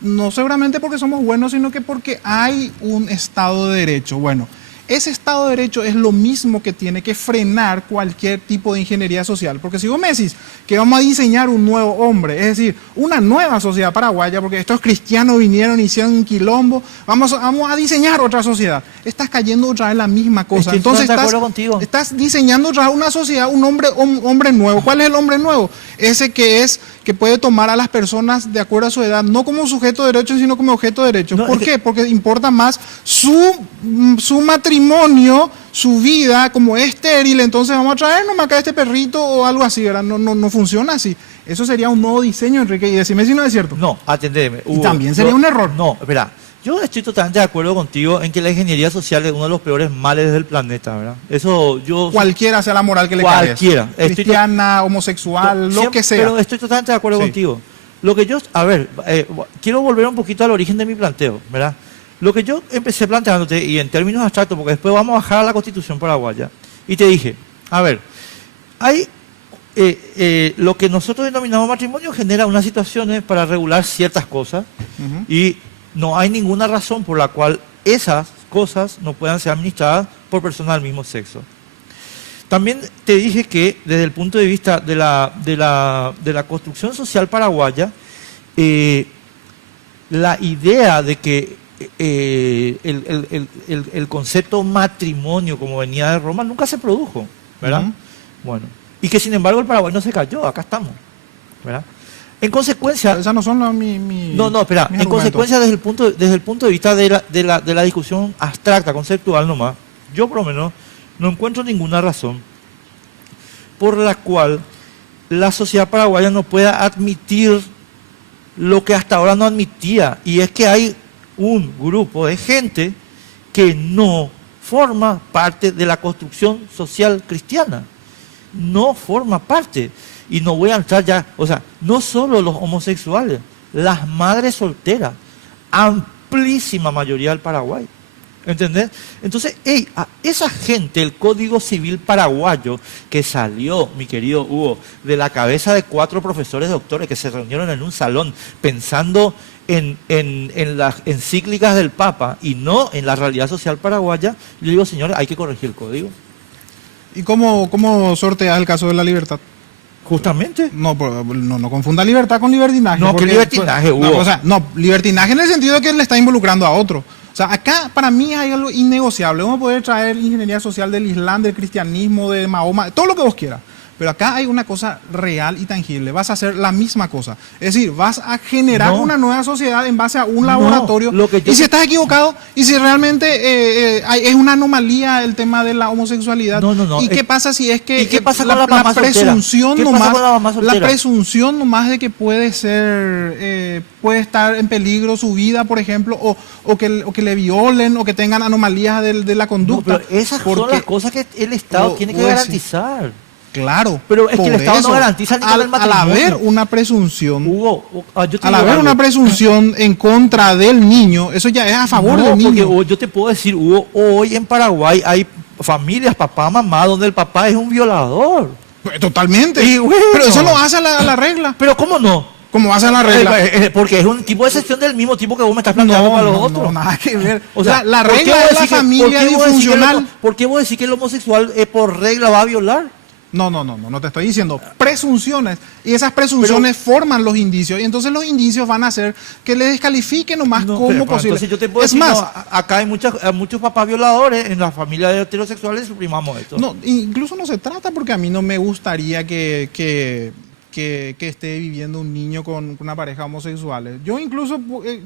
no seguramente porque somos buenos, sino que porque hay un Estado de Derecho. Bueno, ese Estado de Derecho es lo mismo que tiene que frenar cualquier tipo de ingeniería social. Porque si vos me decís que vamos a diseñar un nuevo hombre, es decir, una nueva sociedad paraguaya, porque estos cristianos vinieron y hicieron un quilombo, vamos a diseñar otra sociedad. Estás cayendo otra vez en la misma cosa. Estoy Entonces totalmente de acuerdo contigo. estás diseñando otra vez una sociedad, un hombre nuevo. ¿Cuál es el hombre nuevo? Ese que puede tomar a las personas de acuerdo a su edad, no como sujeto de derecho, sino como objeto de derecho. No, ¿Por es qué? Porque importa más su matrimonio, su vida, como es estéril, entonces vamos a traer nomás acá este perrito o algo así, ¿verdad? No funciona así. Eso sería un nuevo diseño, Enrique, y decime si no es cierto. No, atendeme. Y también sería un error. No, espera. Yo estoy totalmente de acuerdo contigo en que la ingeniería social es uno de los peores males del planeta, ¿verdad? Eso yo... Cualquiera sea la moral que le Cualquiera. cargues. Cristiana, homosexual, lo que sea. Pero estoy totalmente de acuerdo Sí. contigo. Lo que yo... A ver, quiero volver un poquito al origen de mi planteo, ¿verdad? Lo que yo empecé planteándote, y en términos abstractos, porque después vamos a bajar a la Constitución paraguaya, y te dije, a ver, hay... lo que nosotros denominamos matrimonio genera unas situaciones para regular ciertas cosas, Ujú. y no hay ninguna razón por la cual esas cosas no puedan ser administradas por personas del mismo sexo. También te dije que desde el punto de vista de la construcción social paraguaya, la idea de que el concepto matrimonio como venía de Roma nunca se produjo, ¿verdad? Ujú. Bueno, y que sin embargo el Paraguay no se cayó, acá estamos, ¿verdad? En consecuencia, Esas no son no, espera. mis En argumentos. consecuencia, desde el punto de vista de la discusión abstracta, conceptual nomás, yo por lo menos no encuentro ninguna razón por la cual la sociedad paraguaya no pueda admitir lo que hasta ahora no admitía, y es que hay un grupo de gente que no forma parte de la construcción social cristiana. No forma parte. Y no voy a entrar ya, o sea, no solo los homosexuales, las madres solteras, amplísima mayoría del Paraguay. ¿Entendés? Entonces, a esa gente, el Código Civil paraguayo, que salió, mi querido Hugo, de la cabeza de 4 profesores doctores que se reunieron en un salón pensando en las encíclicas del Papa y no en la realidad social paraguaya, yo digo, señores, hay que corregir el código. ¿Y cómo sorteas el caso de la libertad? Justamente. No confunda libertad con libertinaje. No, porque, ¿qué libertinaje, no, Hugo? o sea, no, libertinaje en el sentido de que le está involucrando a otro. O sea, acá para mí hay algo innegociable. Vamos a poder traer ingeniería social del Islam, del cristianismo, de Mahoma, todo lo que vos quieras. Pero acá hay una cosa real y tangible. Vas a hacer la misma cosa. Es decir, vas a generar No. una nueva sociedad en base a un No, laboratorio. lo que yo- Y si estás equivocado, y si realmente es una anomalía el tema de la homosexualidad. No. ¿Y qué pasa si es que ¿Y qué pasa con la mamá soltera? presunción ¿Qué pasa nomás, con la mamá soltera? la presunción nomás de que puede ser, puede estar en peligro su vida, por ejemplo, o que le violen, o que tengan anomalías de la No, conducta? pero esas son Porque- las cosas que el Estado o- tiene o que es- garantizar. Claro. Pero es que el por Estado no eso, garantiza ni con el al matrimonio. haber una presunción, Hugo, yo te al digo haber algo. una presunción en contra del niño, eso ya es a favor No, del porque, niño. Hugo, yo te puedo decir, Hugo, hoy en Paraguay hay familias, papá, mamá, donde el papá es un violador. Pues, totalmente. Y bueno. Pero eso no hace a la regla. Pero ¿cómo no? Como hace a la regla. Porque es un tipo de excepción del mismo tipo que vos me estás planteando para los otros. No, nada que ver. O sea, la ¿por qué regla vos es la decís que- familia por qué vos decís que el disfuncional. homo- ¿Por qué vos decís que el homosexual por regla va a violar? No te estoy diciendo. Presunciones. Y esas presunciones forman los indicios. Y entonces los indicios van a hacer que le descalifiquen lo más No, como pero, posible. entonces yo te puedo Es decir, más, no, acá hay muchos papás violadores, en las familias heterosexuales suprimamos esto. no, incluso no se trata porque a mí no me gustaría que esté viviendo un niño con una pareja homosexual. Yo incluso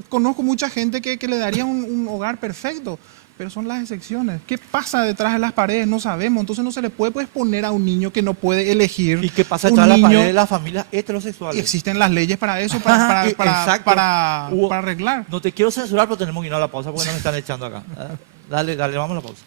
conozco mucha gente que le daría un hogar perfecto, pero son las excepciones. ¿Qué pasa detrás de las paredes? No sabemos. Entonces no se le puede exponer a un niño que no puede elegir. ¿Y qué pasa un detrás de la niño? pared de las familias heterosexuales? Y existen las leyes para eso, Exacto. para Hugo, arreglar. No te quiero censurar, pero tenemos que ir a la pausa porque nos están echando acá. Dale, vamos a la pausa.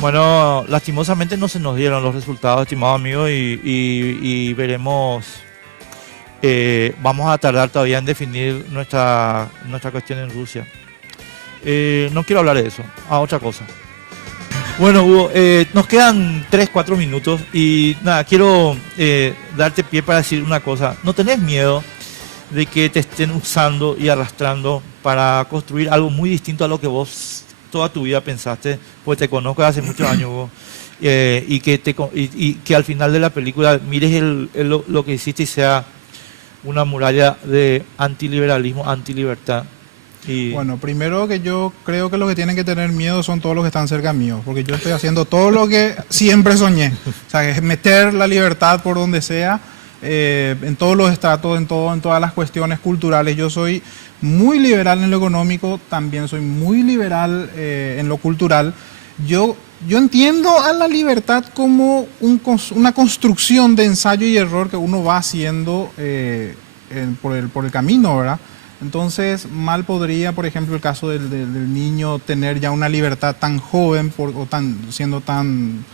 Bueno, lastimosamente no se nos dieron los resultados, estimados amigos, y veremos. Vamos a tardar todavía en definir nuestra cuestión en Rusia. No quiero hablar de eso, a otra cosa. Bueno, Hugo, nos quedan 3-4 minutos y nada, quiero darte pie para decir una cosa. ¿No tenés miedo de que te estén usando y arrastrando para construir algo muy distinto a lo que vos toda tu vida pensaste? Pues te conozco hace muchos años, Hugo. Y que al final de la película mires lo que hiciste y sea una muralla de antiliberalismo, antilibertad. Bueno, primero que yo creo que los que tienen que tener miedo son todos los que están cerca mío, porque yo estoy haciendo todo lo que siempre soñé. O sea, es meter la libertad por donde sea, en todos los estratos, en todas las cuestiones culturales. Yo soy muy liberal en lo económico, también soy muy liberal en lo cultural. Yo entiendo a la libertad como una construcción de ensayo y error que uno va haciendo por el camino, ¿verdad? Entonces, mal podría, por ejemplo, el caso del niño tener ya una libertad tan joven siendo tan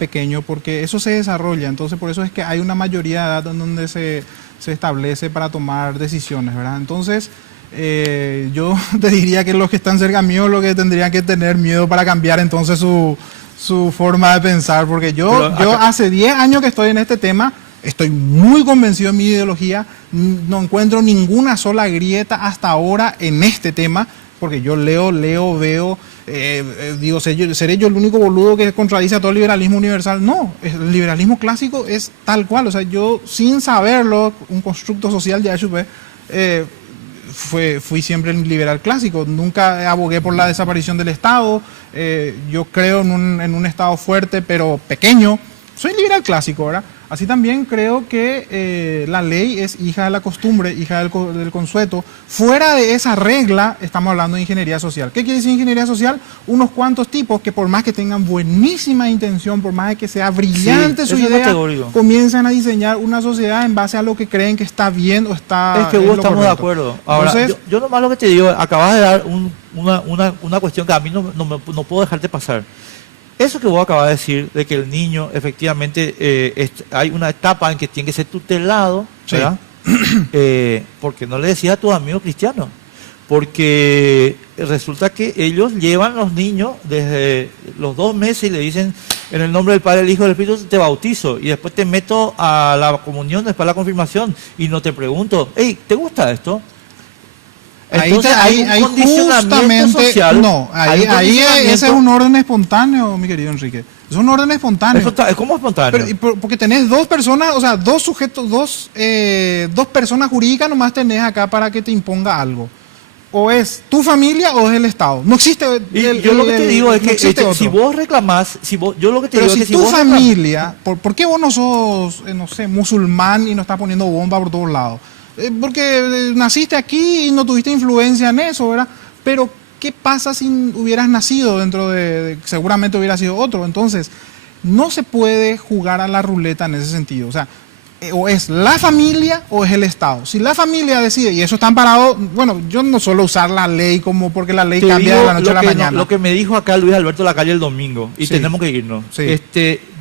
pequeño, porque eso se desarrolla. Entonces, por eso es que hay una mayoría de edad en donde se establece para tomar decisiones, ¿verdad? Entonces, yo te diría que los que están cerca mío lo que tendrían que tener miedo para cambiar entonces su forma de pensar, porque yo hace 10 años que estoy en este tema. Estoy muy convencido de mi ideología, no encuentro ninguna sola grieta hasta ahora en este tema, porque yo leo, veo, digo, ¿seré yo el único boludo que contradice a todo el liberalismo universal? No, el liberalismo clásico es tal cual, o sea, yo sin saberlo, un constructo social de HUP, fui siempre el liberal clásico, nunca abogué por la desaparición del Estado, yo creo en un Estado fuerte pero pequeño, soy liberal clásico, ¿verdad? Así también creo que la ley es hija de la costumbre, hija del consueto. Fuera de esa regla, estamos hablando de ingeniería social. ¿Qué quiere decir ingeniería social? Unos cuantos tipos que por más que tengan buenísima intención, por más que sea brillante su idea, comienzan a diseñar una sociedad en base a lo que creen que está bien o está... Es que vos estamos de acuerdo. Ahora, entonces, yo nomás lo que te digo, acabas de dar una cuestión que a mí no puedo dejarte pasar. Eso que vos acabas de decir, de que el niño efectivamente hay una etapa en que tiene que ser tutelado, ¿verdad? Sí. Porque no le decías a tus amigos cristianos, porque resulta que ellos llevan los niños desde los 2 meses y le dicen en el nombre del Padre, del Hijo y del Espíritu te bautizo y después te meto a la comunión, después a la confirmación y no te pregunto, hey, ¿te gusta esto? Entonces hay un condicionamiento justamente, social. no, ese es un orden espontáneo, mi querido Enrique. Es un orden espontáneo. ¿Cómo espontáneo? Porque tenés dos personas, o sea, dos sujetos, dos personas jurídicas nomás tenés acá para que te imponga algo. O es tu familia o es el Estado. No existe. Yo lo que te digo es no que existe si otro. vos reclamás, yo lo que te Pero digo si es que tu vos familia, ¿por qué vos no sos, no sé, musulmán y no estás poniendo bomba por todos lados? Porque naciste aquí y no tuviste influencia en eso, ¿verdad? Pero, ¿qué pasa si hubieras nacido dentro seguramente hubiera sido otro? Entonces, no se puede jugar a la ruleta en ese sentido. O sea, o es la familia o es el Estado. Si la familia decide, y eso está amparado, bueno, yo no suelo usar la ley como porque la ley cambia de la noche a la mañana. Lo que me dijo acá Luis Alberto Lacalle el domingo, y Sí. tenemos que irnos. Sí.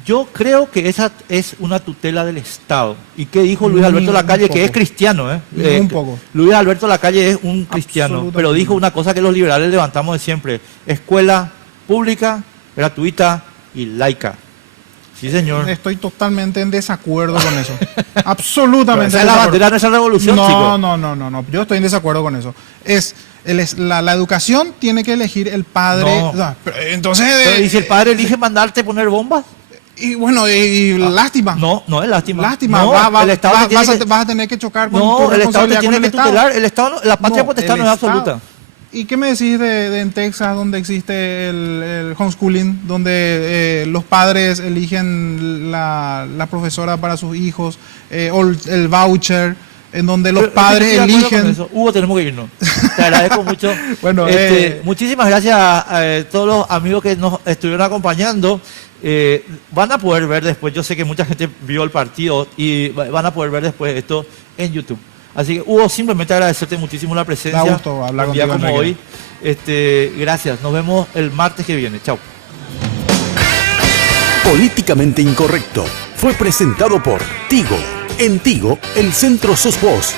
Yo creo que esa es una tutela del Estado. ¿Y qué dijo Luis Alberto Lacalle? Que es cristiano, ¿eh? Un poco. Luis Alberto Lacalle es un cristiano, Absolutamente. pero dijo una cosa que los liberales levantamos de siempre: escuela pública, gratuita y laica. Sí, señor. Estoy totalmente en desacuerdo con eso. Absolutamente. Esa es la bandera de nuestra revolución, chicos. No. Yo estoy en desacuerdo con eso. La educación tiene que elegir el padre. No. Pero entonces. Pero, ¿y si el padre elige mandarte poner bombas? Y bueno, lástima. No es lástima. Lástima. No, el Estado Vas a tener que chocar con tu No, el Estado te responsabilidad tiene con que el Estado. tutelar. El Estado, la patria No, potestad el no es Estado. absoluta. ¿Y qué me decís de en Texas, donde existe el homeschooling, donde los padres eligen la profesora para sus hijos, o el voucher, en donde los padres Estoy de acuerdo con eligen... eso. Hugo, tenemos que irnos. Te agradezco mucho. Bueno, muchísimas gracias a todos los amigos que nos estuvieron acompañando. Van a poder ver después, yo sé que mucha gente vio el partido y van a poder ver después esto en YouTube. Así que, Hugo, simplemente agradecerte muchísimo la presencia. Da gusto hablar un día contigo, como Enrique. hoy. Gracias. Nos vemos el martes que viene. Chao. Políticamente Incorrecto fue presentado por Tigo. En Tigo, el centro sos vos.